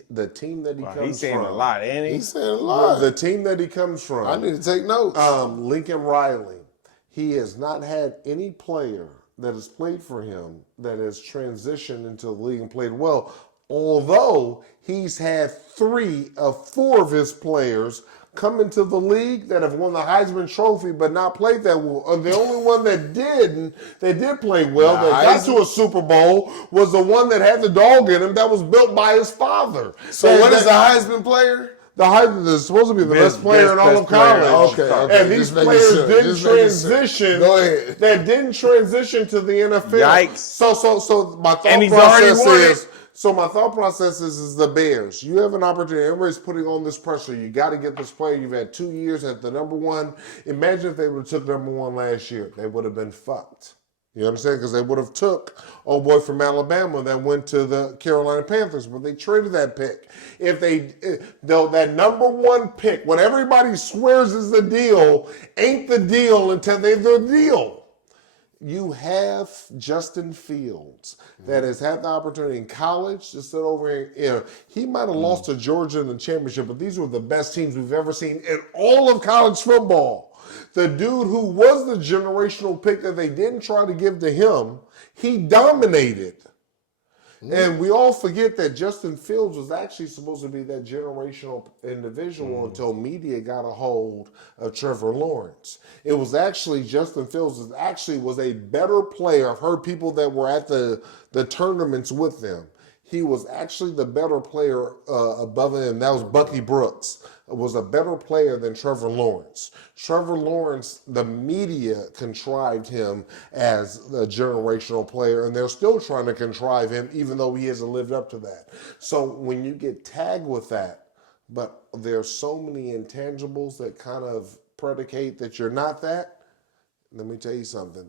the team that he comes from. He's saying a lot, ain't he? He's saying a lot. The team that he comes from. I need to take notes. Lincoln Riley. He has not had any player that has played for him that has transitioned into the league and played well, although he's had 3 of 4 of his players come into the league that have won the Heisman Trophy but not played that well. The only one that did play well, that got to a Super Bowl, was the one that had the dog in him that was built by his father. So what is a Heisman player? The Heisman is supposed to be the best player in all of college. Okay. And these players didn't transition. Go ahead. That didn't transition to the NFL. Yikes. So my thought And he's already process won is. So my thought process is the Bears. You have an opportunity. Everybody's putting on this pressure. You got to get this player. You've had 2 years at the number one. Imagine if they would have took number one last year. They would have been fucked. You understand? Because they would have took old boy from Alabama that went to the Carolina Panthers, but they traded that pick. If that number one pick, what everybody swears is the deal, ain't the deal until they're the deal. You have Justin Fields that has had the opportunity in college to sit over here. He might have lost to Georgia in the championship, but these were the best teams we've ever seen in all of college football. The dude who was the generational pick that they didn't try to give to him, he dominated. And we all forget that Justin Fields was actually supposed to be that generational individual until media got a hold of Trevor Lawrence. It was actually Justin Fields was a better player. I've heard people that were at the tournaments with them. He was actually the better player above him. That was Bucky Brooks. Was a better player than Trevor Lawrence. Trevor Lawrence, the media contrived him as a generational player, and they're still trying to contrive him, even though he hasn't lived up to that. So when you get tagged with that, but there's so many intangibles that kind of predicate that you're not that, let me tell you something.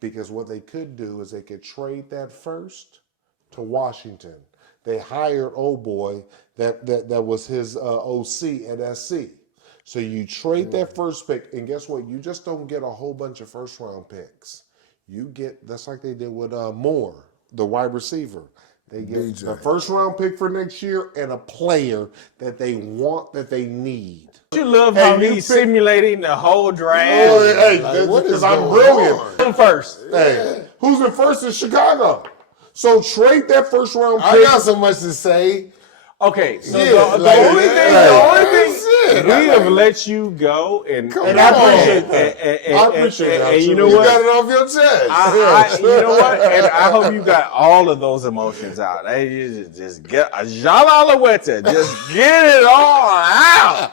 Because what they could do is they could trade that first to Washington. They hired old boy that was his OC at SC. So you trade that first pick, and guess what? You just don't get a whole bunch of first round picks. You get, that's like they did with Moore, the wide receiver. They get the first round pick for next year and a player that they want, that they need. You love how he's simulating the whole draft. Because I'm brilliant. Who's first? Hey, who's in first in Chicago? So trade that first round pick. I got so much to say. Okay, so the only thing we have let you go, and I appreciate that. I appreciate that. And you know You what? got it off your chest. You know what? And I hope you got all of those emotions out. Hey, just get a jalalueta. Just get it all out.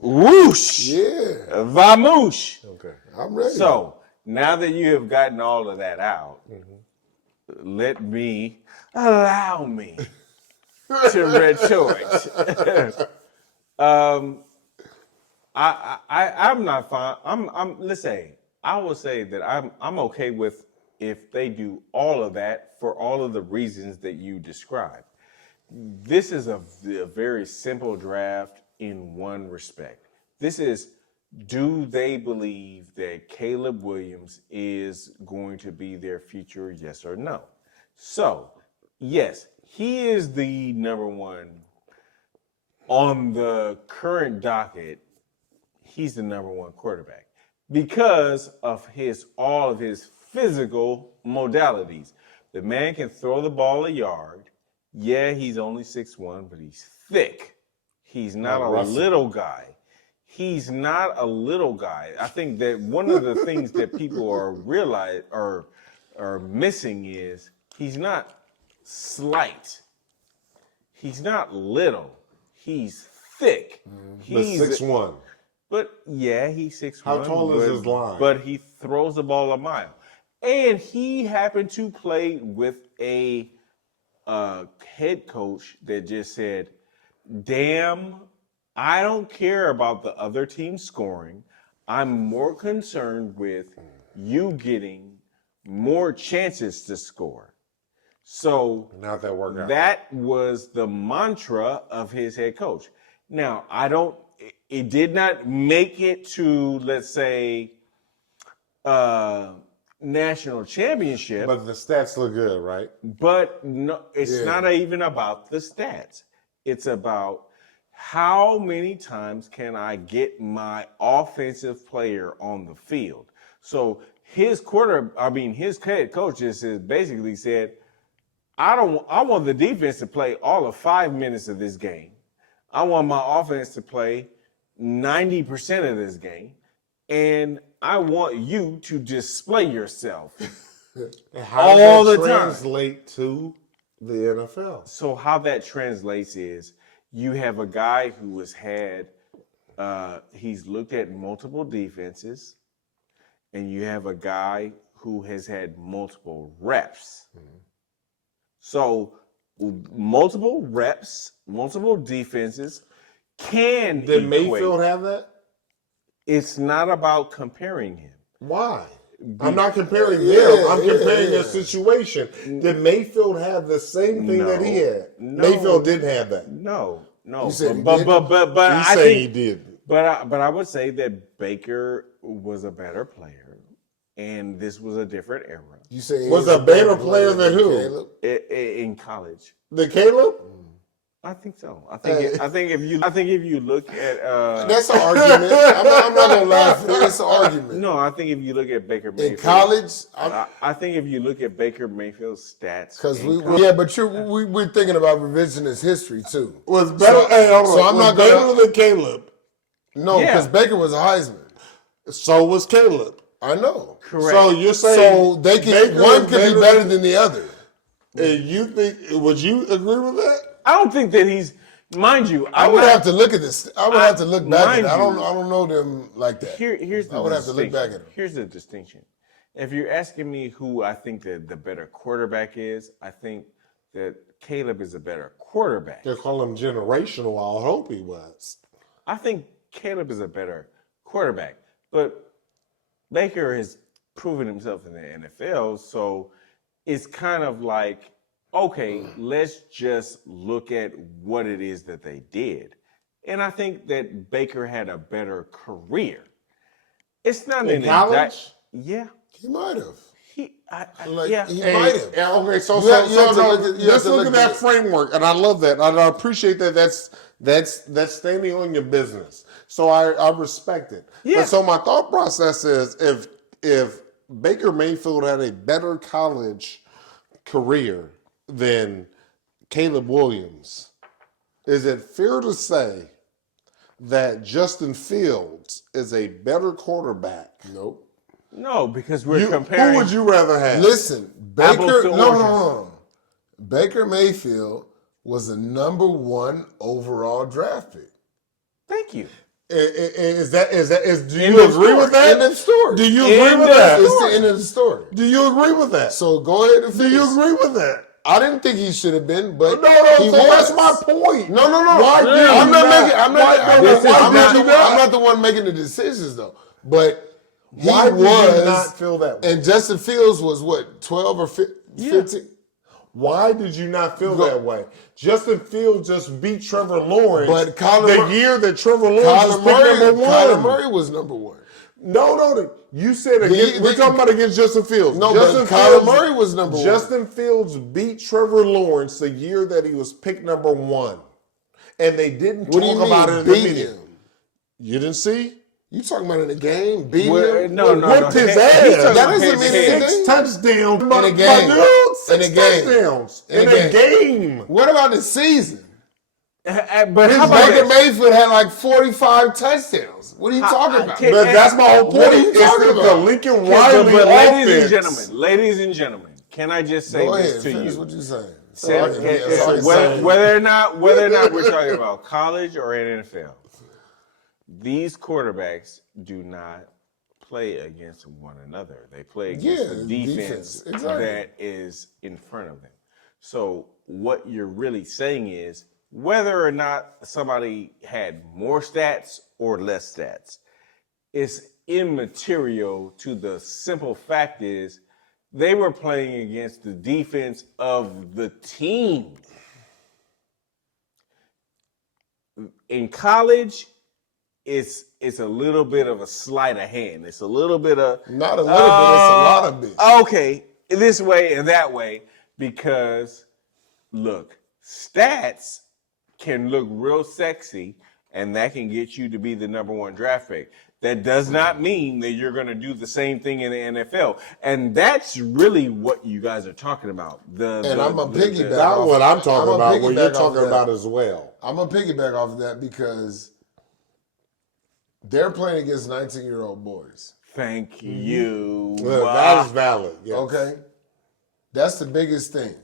Whoosh. Yeah. Vamoosh. Okay, I'm ready. So now that you have gotten all of that out, allow me to retort. I'm not fine. Let's say I will say that I'm okay with if they do all of that for all of the reasons that you described. This is a very simple draft in one respect. This is, do they believe that Caleb Williams is going to be their future, yes or no? So, yes, he is the number one on the current docket. He's the number one quarterback because of all of his physical modalities. The man can throw the ball a yard. Yeah, he's only 6'1", but he's thick. He's not a little guy. He's not a little guy. I think that one of the things that people are missing is he's not slight. He's not little. He's thick. He's 6'1". But yeah, he's 6'1". How tall is his line? But he throws the ball a mile. And he happened to play with a head coach that just said, damn, I don't care about the other team scoring. I'm more concerned with you getting more chances to score. So Not that worked out. that was the mantra of his head coach. Now, it did not make it to, let's say, national championship. But the stats look good, right? But no, it's not even about the stats. It's about how many times can I get my offensive player on the field. So his head coach just basically said, I want the defense to play all of 5 minutes of this game. I want my offense to play 90% of this game. And I want you to display yourself all the time. Translate to the NFL. So how that translates is you have a guy who has had, he's looked at multiple defenses, and you have a guy who has had multiple reps. Mm-hmm. So multiple reps, multiple defenses can Did equate. Mayfield have that? It's not about comparing him. Why? I'm not comparing them. I'm comparing their situation. Did Mayfield have the same thing that he had? No. Mayfield didn't have that. No. You said he but did? I say think he did. But I would say that Baker was a better player, and this was a different era. You say Was a better player than who? Caleb? In college. The Caleb? I think so. I think if you look at That's an argument. I'm not gonna lie. That's an argument. no, I think if you look at Baker Mayfield In college, I think if you look at Baker Mayfield's stats, because we're thinking about revisionist history too. Was better. I'm not better than Caleb. No, because Baker was a Heisman. So was Caleb. I know. correct. So you're saying So they can one could be better than the other. And you think? Would you agree with that? I don't think that he's, mind you, I would have to look at this. I would have to look back at it. I mind don't know them like that. Here's the I would have to look back at them. Here's the distinction. If you're asking me who I think that the better quarterback is, I think that Caleb is a better quarterback. They call him generational. I hope he was. I think Caleb is a better quarterback. But Baker has proven himself in the NFL, so it's kind of like, okay, let's just look at what it is that they did. And I think that Baker had a better career. It's not In college? Yeah. He might have. He might have. Okay, so let's look at that framework, and I love that, and I appreciate that. That's standing on your business. So I respect it. Yeah. And so my thought process is, if Baker Mayfield had a better college career than Caleb Williams, is it fair to say that Justin Fields is a better quarterback? Nope. No, because we're comparing. Who would you rather have? Listen, Apples Baker. to No. oranges. Baker Mayfield was the number 1 overall draft pick. Thank you. Do you End of agree with that? End of story. Do you agree with that? It's the end of the story. Do you agree with that? So go ahead and Do finish. you agree with that? I didn't think he should have been, but So he that's was. my point. No. Why did I'm you not not- making. I'm why- not. why- why did you not? I'm not the one making the decisions though. But he Why did you was not feel that way? And Justin Fields was what, 12 or 15? Why did you not feel that way? Justin Fields just beat Trevor Lawrence But Kyler the Murray- year that Trevor Lawrence was picked number 1. Kyler Murray was number 1. No. You said against, we're talking about against Justin Fields. No, Justin but Kyler Murray was number 1. Justin Fields beat Trevor Lawrence the year that he was picked number 1. And they didn't What do you talk about it mean in the beat media. him? You didn't see? You talking about in the game? Beat him? No. Whooped his He's ass. talking That about doesn't mean anything. 6 touchdowns. In a game. Six In a game. touchdowns. In In a a game. What about the season? But how about Baker this? Mayfield had like 45 touchdowns. What are you talking about? can't- But that's my whole point. What are you It's talking the about? Lincoln But Riley ladies and gentlemen, can I just say Go this ahead, to finish you? what you're saying. Whether or not we're talking about college or NFL, these quarterbacks do not play against one another. They play against the defense exactly. that is in front of them. So what you're really saying is whether or not somebody had more stats or less stats, it's immaterial to the simple fact is they were playing against the defense of the team. In college, it's a little bit of a sleight of hand. It's a little bit of Not a little bit, it's a lot of bit. Okay, this way and that way, because look, stats can look real sexy, and that can get you to be the number one draft pick. That does not mean that you're going to do the same thing in the NFL, and that's really what you guys are talking about. I'm a piggyback. That's what I'm talking about. What you're piggyback talking off about that. as well. I'm gonna piggyback off of that because they're playing against 19-year-old boys. Thank you. That is valid. Yes. Okay, that's the biggest thing.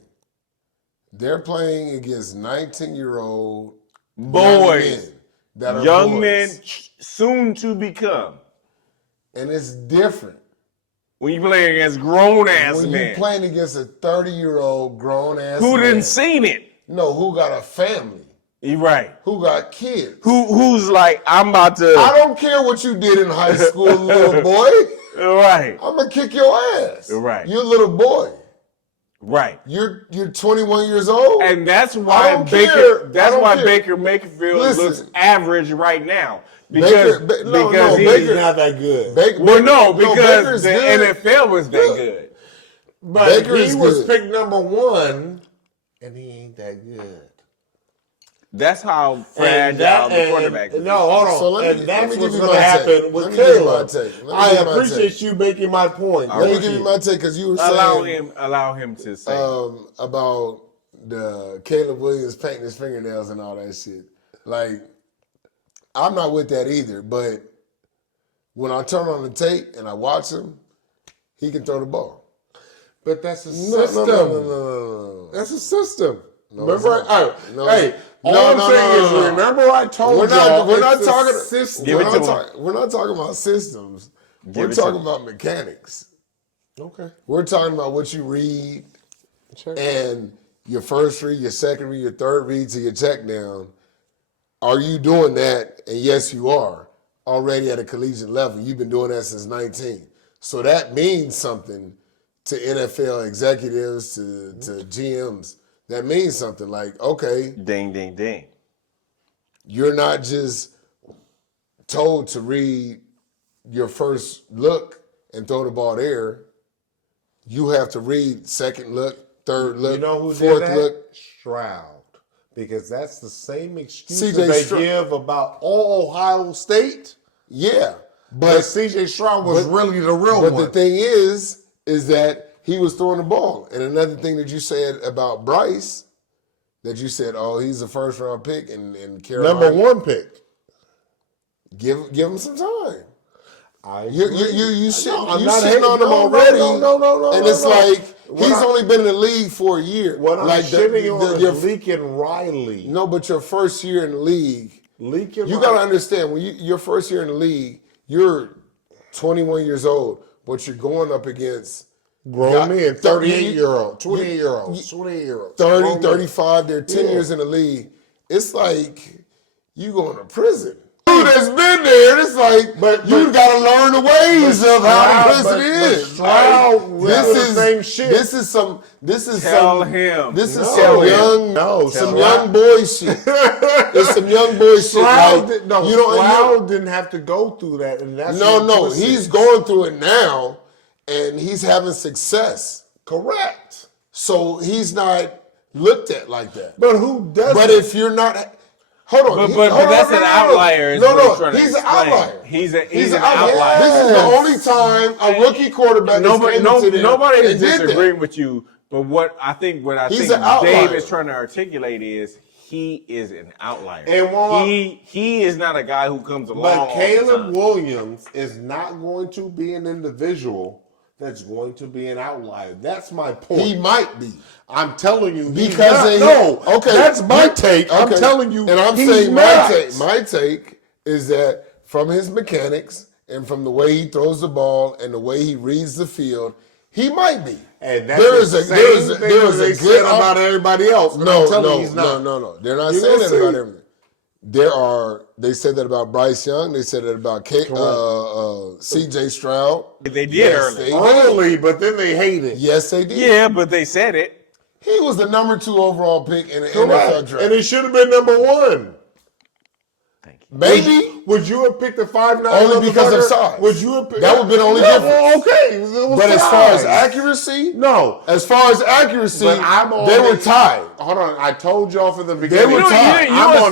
They're playing against 19-year-old Boys, that are young boys. men soon to become. And it's different When you play against grown ass when men you're playing against a 30-year-old grown ass who man. didn't seen it. No, who got a family, You right. who got kids. Who's like, I'm about to. I don't care what you did in high school, little boy. Right. I'm gonna kick your ass. Right. You're a little boy. Right. You're 21 years old. And that's I why don't care. Baker. That's I don't why care. Baker Mayfield Listen. looks average right now because no, he's He's not that good. because Baker's the good. NFL was that good. But Baker he is was good. picked number one, and he ain't that good. That's how And fragile that- the quarterback is. No, hold on. So let me- and let that's me give what's you going my to happen take. with Let me give you my Caleb. take. Let me I give you my appreciate take. you making my point. Let me Thank give you you. my take because you were saying Allow him to say. about the Caleb Williams painting his fingernails and all that shit. Like, I'm not with that either. But when I turn on the tape and I watch him, he can throw the ball. But that's a No, system. no. That's a system. No, remember, it's not. No, hey, all no, I'm no, saying no, is, no. remember I told We're y'all, not it's a talking. system. Give it to him. We're not talking about systems. Give We're it to talking him. about mechanics. Okay. We're talking about what you read Sure. and your first read, your second read, your third read to your check down. Are you doing that? And yes, you are already at a collegiate level. You've been doing that since 19. So that means something to NFL executives, to GMs. That means something. Like, okay, Ding, ding, ding. you're not just told to read your first look and throw the ball there. You have to read second look, third look, You know who fourth did that? look. Stroud. Because that's the same excuse CJ that they Stroud. give about all Ohio State. Yeah. But But CJ Stroud was but- really the real But one. the thing is that he was throwing the ball. And another thing that you said about Bryce, that you said, oh, he's a first round pick in Carolina. Number one pick. Give him some time. You You I'm you not sitting hating. on him No, already. No. And it's like When he's I- only been in the league for a year. What I'm like shitting on your- is Lincoln Riley. no, but your first year in the league, Lincoln you Riley. got to understand when your first year in the league, you're 21 years old, but you're going up against Grown men, 38 you- year old, 28 year old, 28 year old. 30, 35, they're 10 Yeah. years in the league. It's like you going to prison. Dude that's been there, it's like, But you got to learn the ways of how the prison but is. Stroud Like, was doing the same shit. This is some Tell him. This is No. some Tell him. young, No, some Stroud- young boy shit. It's some young boy shit. Stroud, Like, no, you don't, Stroud didn't have to go through that, and that's no, what no, twisted he's it. going through it now, and he's having success. correct. So he's not looked at like that. But who doesn't? But if you're not, hold on. But that's an outlier. is No, what no, he's trying to he's an explain. outlier. He's an outlier. This is the only time a rookie quarterback Nobody is and did that. disagreeing with you. But what I think He's an outlier. Dave is trying to articulate is he is an outlier. And while- he is not a guy who comes along. But all the Caleb time. Williams is not going to be an individual that's going to be an outlier. That's my point. He might be. I'm telling you, he's Because not. they No, okay. that's my take. I'm Okay. telling you, and I'm he's saying not. my take is that from his mechanics and from the way he throws the ball and the way he reads the field, He might be. And that's the same thing that they said about everybody else. No. They're not saying that about everything. They said that about Bryce Young. They said that about C.J. Stroud. They did early, but then they hated. Yes, they did. Yeah, but they said it. He was the number 2 overall pick in the NFL draft. And he should have been number 1. Thank you. Maybe. Would you have picked the 5'9"? Only because of size. Would you have picked that? Would have been only different. Well, okay. But as far as accuracy, no. As far as accuracy, but they were tied. Hold on, I told y'all from the beginning. They were tied.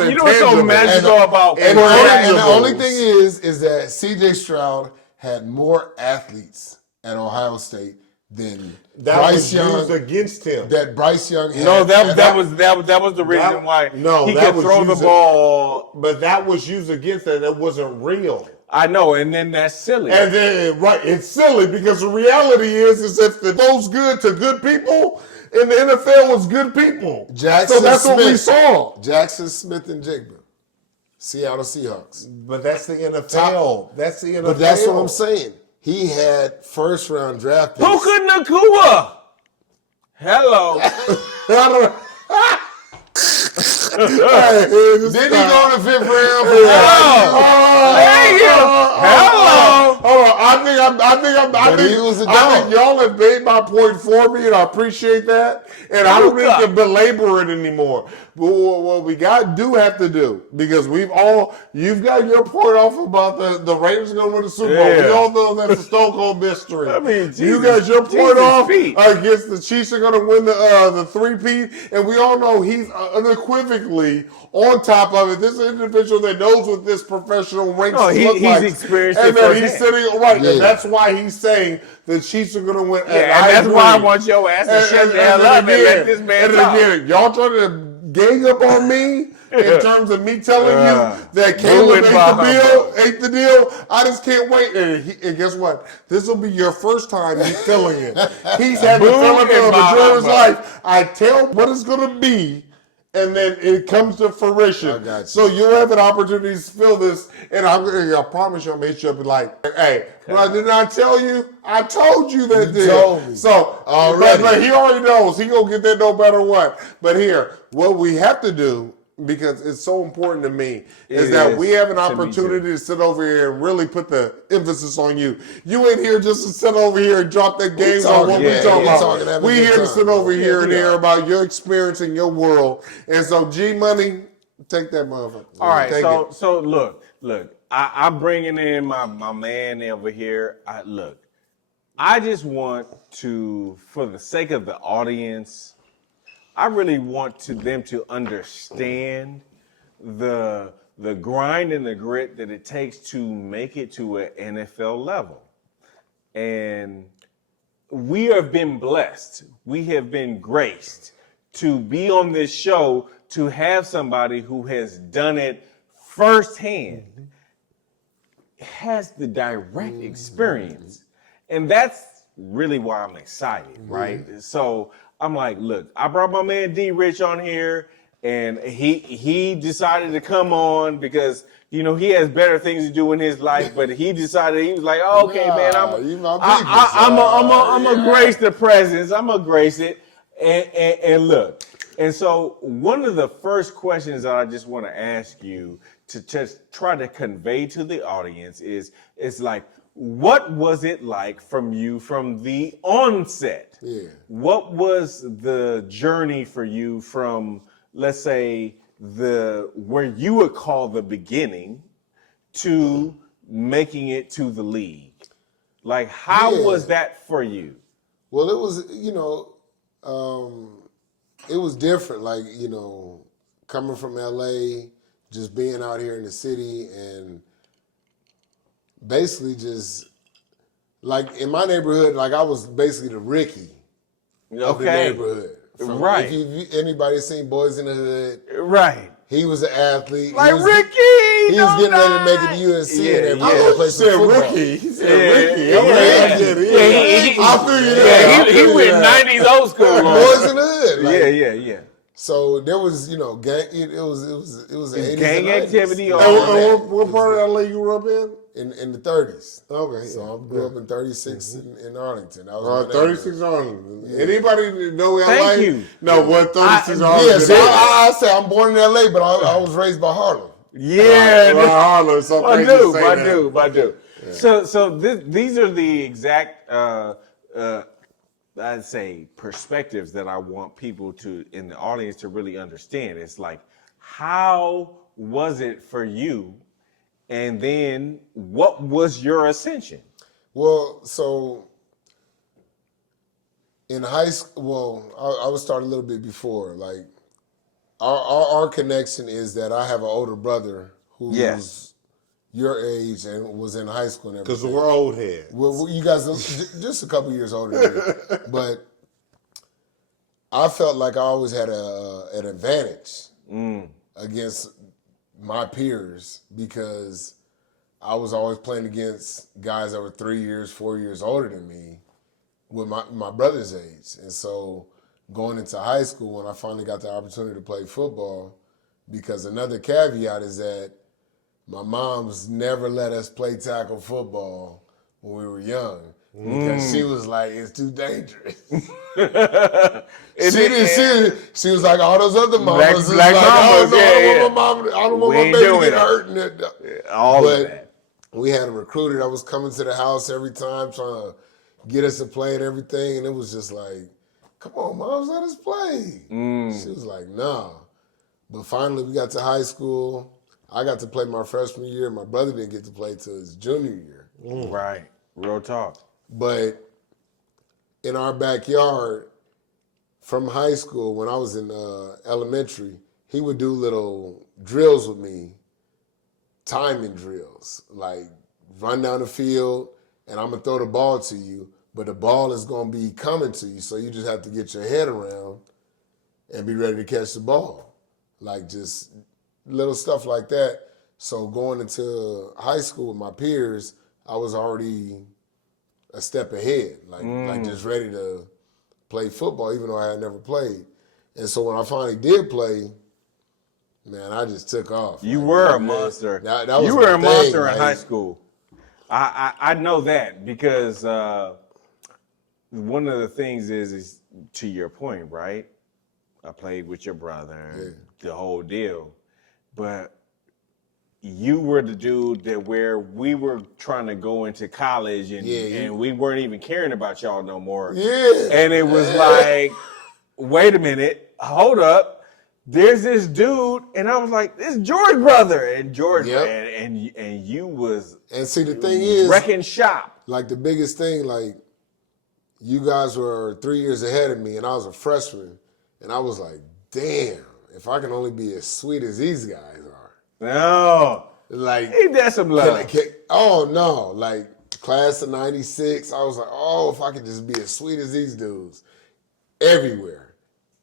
You know what's so magical about and the only thing is that C.J. Stroud had more athletes at Ohio State than Bryce Young used against him. That Bryce Young had. No, that was the reason why he could throw the ball. But that was used against that. That wasn't real. I know, and then that's silly. And then it's silly because the reality is if those good to good people in the NFL was good people. So that's what we saw. Jackson Smith and Jigba. Seattle Seahawks. But that's the NFL. That's the NFL. But that's what I'm saying. He had first-round draft picks. Puka Nacua. Hello. Didn't he go in the 5th round? Thank you. Hello. Hold on. I think y'all have made my point for me, and I appreciate that. And I don't need to belabor it anymore. But what we do have to do, because you've got your point off about the Raiders going to win the Super Bowl. Yeah. We all know that's a stone cold mystery. I mean, you got your point off feet. against the Chiefs are going to win the 3-peat, and we all know he's unequivocally on top of it. This is an individual that knows what this professional ranks look like. He's experienced and it then he's firsthand. sitting right, and that's why he's saying the Chiefs are going to win. Yeah, and that's why I want your ass to shut the hell up and let this man talk. Again, y'all trying to gang up on me in terms of me telling you that Caleb ate the deal. I just can't wait. And guess what? This will be your first time he's feeling it. He's had to feel it for the majority of his life. I tell what it's going to be, and then it comes to fruition. I got you. So you'll have an opportunity to feel this, and I promise you, I'll make sure I'll be like, hey, well, did I tell you? I told you that. You told me. So, but he already knows. He gonna get that no matter what. But here, what we have to do, because it's so important to me, is that we have an opportunity to sit over here and really put the emphasis on you. You ain't here just to sit over here and drop that game on what we talking about. We here to sit over here and hear about your experience in your world. And so, G Money, take that motherfucker. All right, so look. I'm bringing in my man over here. I just want to, for the sake of the audience, I really want them to understand the grind and the grit that it takes to make it to an NFL level. And we have been blessed. We have been graced to be on this show, to have somebody who has done it firsthand, has the direct experience. And that's really why I'm excited, right? So I'm like, look, I brought my man D Rich on here, and he decided to come on because, you know, he has better things to do in his life, but he decided, he was like, oh, okay, man, I'm gonna grace the presence. I'm gonna grace it. And look, and so one of the first questions that I just want to ask you to just try to convey to the audience is like, what was it like from the onset? Yeah. What was the journey for you from, let's say, where you would call the beginning to making it to the league? Like, how was that for you? Well, it was, it was different. Like, coming from LA, just being out here in the city, and basically just, like, in my neighborhood, like, I was basically the Ricky of the neighborhood. Right. If anybody seen Boys in the Hood, right. He was an athlete. Like Ricky! He was getting ready to make it to USC and everybody play some football. Ricky. He said Ricky. He went 90s old school. Boys in the Hood. Yeah. So there was, gang. It was the 80s gang and 90s. activity all And what part of LA you grew up in? In the 30s. Okay. So I grew up in 36 in Arlington. That was my 36 Arlington. Anybody know LA? Thank you. No, what 36 Arlington? Yeah, so I say I'm born in LA, but I was raised by Harlem. Yeah, Harlem. So I crazy to do, say I that. do, I do. So these are the exact, I'd say, perspectives that I want people to in the audience to really understand. It's like, how was it for you, and then what was your ascension? Well, so in high school, I would start a little bit before. Like our connection is that I have an older brother who's your age and was in high school and everything. Because we're old heads. Well, you guys are just a couple years older than me. But I felt like I always had an advantage against my peers because I was always playing against guys that were 3 years, 4 years older than me with my brother's age. And so going into high school, when I finally got the opportunity to play football, because another caveat is that my mom's never let us play tackle football when we were young because she was like, it's too dangerous. She was like, all those other mamas. Black mamas, I don't want my baby to get hurt. Of that. We had a recruiter that was coming to the house every time trying to get us to play and everything. And it was just like, come on, moms, let us play. She was like, nah. But finally we got to high school. I got to play my freshman year. My brother didn't get to play till his junior year. Right. Real talk. But in our backyard, from high school, when I was in elementary, he would do little drills with me, timing drills, like run down the field and I'm going to throw the ball to you, but the ball is going to be coming to you, so you just have to get your head around and be ready to catch the ball. Like just little stuff like that. So going into high school with my peers, I was already a step ahead, like just ready to play football, even though I had never played. And so when I finally did play, man, I just took off. You were a monster. That was you were a my monster thing, in high school. I know that because one of the things is to your point, right? I played with your brother, the whole deal. But you were the dude that where we were trying to go into college and we weren't even caring about y'all no more. Yeah. And it was like, wait a minute, hold up. There's this dude, and I was like, this is George's brother. And George, and you was and see the thing is wrecking shop. Like the biggest thing, like you guys were 3 years ahead of me and I was a freshman. And I was like, damn, if I can only be as sweet as these guys are. No. Like, Ain't that some love? Oh, no. Like, class of 96, I was like, oh, if I could just be as sweet as these dudes. Everywhere.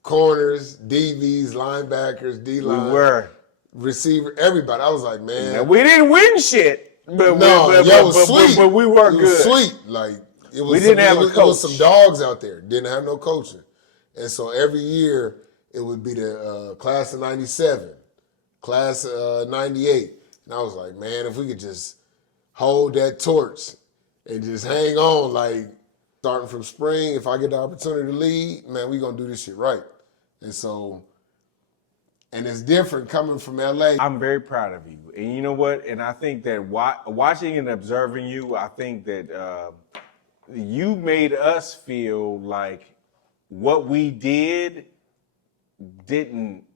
Corners, DBs, linebackers, D-line. We were. Receiver, everybody. I was like, man. Now, we didn't win shit. But sweet. But we were good. Sweet. Like, we didn't have a coach. It was some dogs out there. Didn't have no coaching. And so every year, it would be the class of 97, class of 98. And I was like, man, if we could just hold that torch and just hang on, like starting from spring, if I get the opportunity to lead, man, we going to do this shit right. And so, and it's different coming from LA. I'm very proud of you. And you know what? And I think that watching and observing you, I think that you made us feel like what we didn't,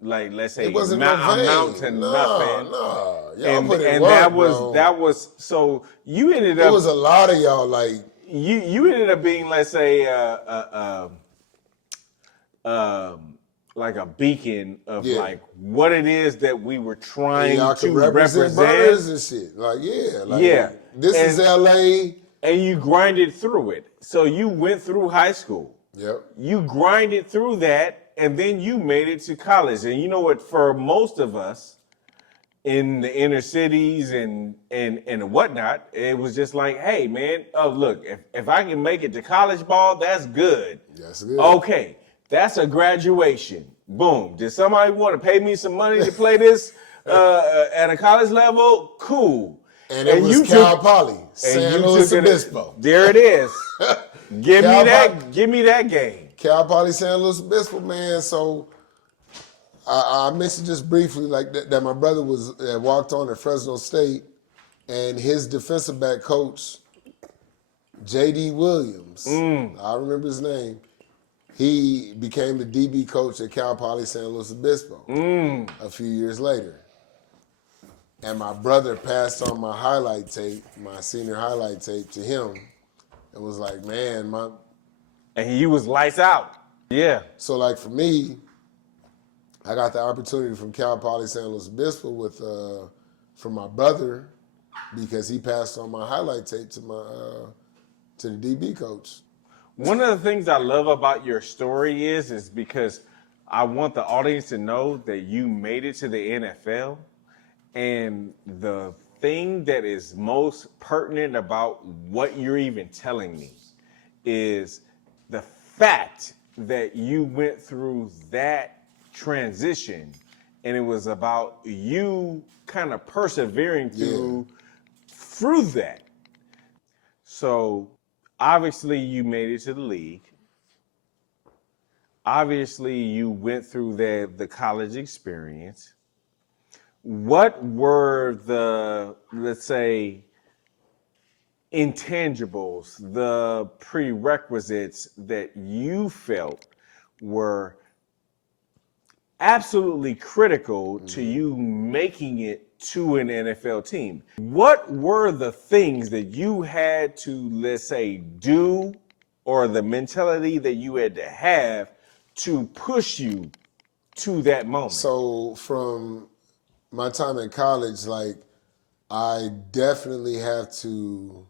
like, let's say, it wasn't amount to nothing. No, y'all put in and work, that was so you ended up. It was a lot of y'all like you ended up being, let's say, like a beacon of like what it is that we were trying to represent. Birds and shit. Like this is LA, and you grinded through it. So you went through high school. Yep. You grinded through that, and then you made it to college. And you know what? For most of us in the inner cities and whatnot, it was just like, hey, man, oh, look, if I can make it to college ball, that's good. That's good. Okay, that's a graduation. Boom. Did somebody want to pay me some money to play this at a college level? Cool. And it was Cal Poly, San Luis Obispo. There it is. Give me that game. Cal Poly, San Luis Obispo, man. So I mentioned just briefly like that my brother walked on at Fresno State, and his defensive back coach, J.D. Williams, I remember his name, he became the DB coach at Cal Poly San Luis Obispo a few years later. And my brother passed on my highlight tape, my senior highlight tape, to him and was like, man, And he was lights out. Yeah. So like for me, I got the opportunity from Cal Poly San Luis Obispo from my brother, because he passed on my highlight tape to the DB coach. One of the things I love about your story is because I want the audience to know that you made it to the NFL, and the thing that is most pertinent about what you're even telling me is the fact that you went through that transition, and it was about you kind of persevering through that. So obviously you made it to the league. Obviously you went through the college experience. What were the, let's say, intangibles, the prerequisites that you felt were absolutely critical to you making it to an NFL team? What were the things that you had to, let's say, do, or the mentality that you had to have to push you to that moment? So from my time in college, like, I definitely have to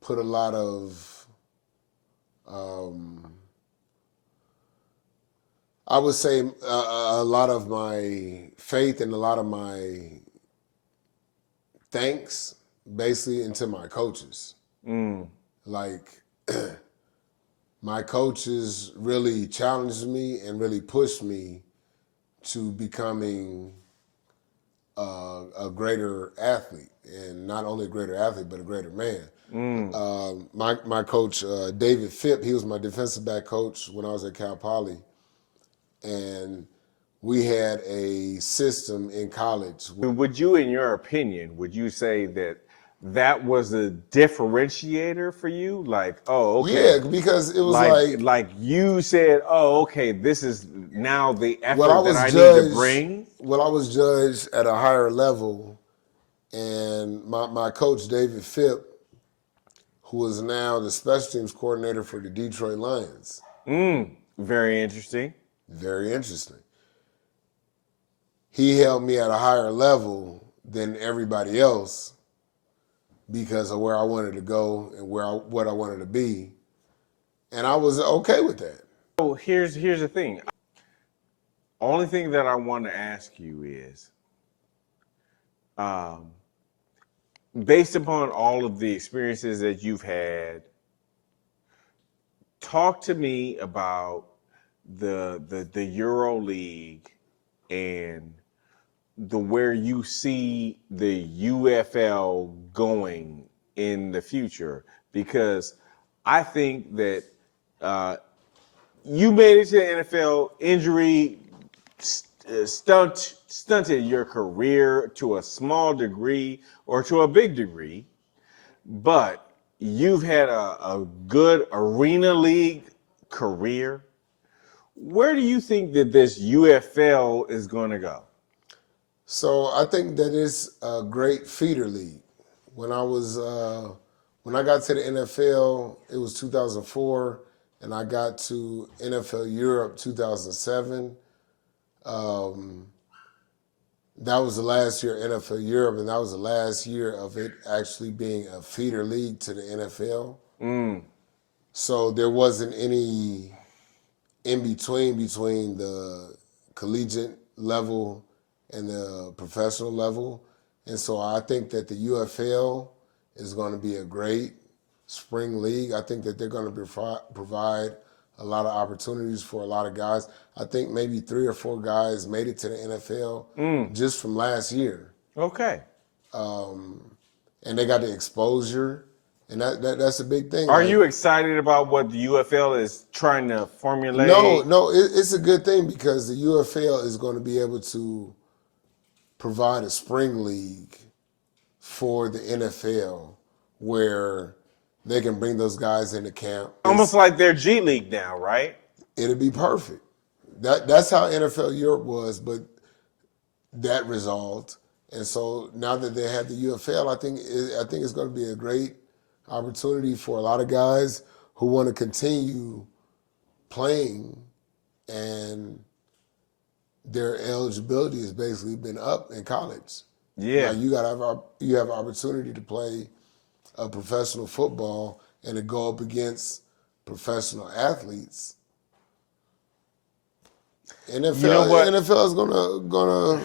put a lot of, I would say a lot of my faith and a lot of my thanks basically into my coaches. Like, my coaches really challenged me and really pushed me to becoming a greater athlete, and not only a greater athlete, but a greater man. My coach, David Phipp, he was my defensive back coach when I was at Cal Poly, and we had a system in college. Would you, in your opinion, would you say that was a differentiator for you? Like, oh, okay. Yeah, because it was like you said, oh, okay, this is now the effort that I need to bring. Well, I was judged at a higher level, and my coach, David Phipp, who is now the special teams coordinator for the Detroit Lions. Very interesting. Very interesting. He held me at a higher level than everybody else because of where I wanted to go and what I wanted to be. And I was okay with that. So here's the thing. Only thing that I want to ask you is, based upon all of the experiences that you've had, talk to me about the Euro League and where you see the UFL going in the future, because I think that you made it to the NFL. Injury stunted your career to a small degree or to a big degree, but you've had a good arena league career. Where do you think that this UFL is going to go? So I think that it's a great feeder league. When I got to the NFL, it was 2004, and I got to NFL Europe 2007. That was the last year of NFL Europe, and that was the last year of it actually being a feeder league to the NFL. So there wasn't any in between the collegiate level and the professional level. And so I think that the UFL is going to be a great spring league. I think that they're going to provide a lot of opportunities for a lot of guys. I think maybe 3 or 4 guys made it to the NFL just from last year. Okay. And they got the exposure, and that's a big thing. Are you excited about what the UFL is trying to formulate? No, it's a good thing because the UFL is going to be able to provide a spring league for the NFL where they can bring those guys into camp. Almost like their G League now, right? It'll be perfect. That's how NFL Europe was, but that resolved. And so now that they have the UFL, I think it's going to be a great opportunity for a lot of guys who want to continue playing, and their eligibility has basically been up in college. Yeah. Like you have opportunity to play a professional football and to go up against professional athletes. NFL, You know what? NFL is gonna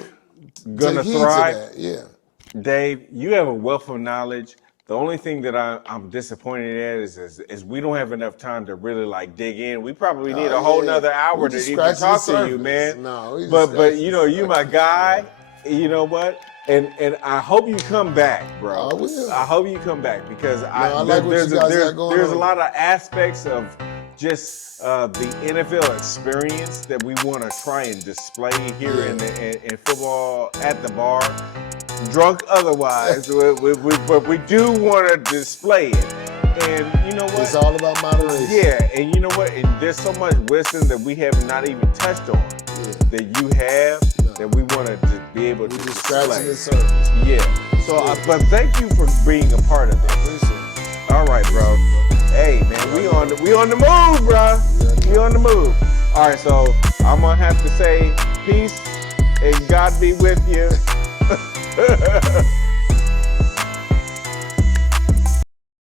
take heed to thrive. that. Yeah. Dave, you have a wealth of knowledge. The only thing that I'm disappointed at is we don't have enough time to really like dig in. We probably need a whole nother hour to even talk to you, man. No, but you know, you my guy. You know what? And I hope you come back, bro. I will. I hope you come back because there's a on. lot of aspects of just the NFL experience that we want to try and display here in football at the bar. Drunk otherwise, but we do want to display it. And you know what? It's all about moderation. Yeah, and you know what? And there's so much wisdom that we have not even touched on that you have that we want to just be able to We're just display. scratching the surface. Yeah. So, but thank you for being a part of this. Appreciate it. All right, bro. Hey, man, we on the move, bro. We on the move. All right, so I'm gonna have to say peace and God be with you.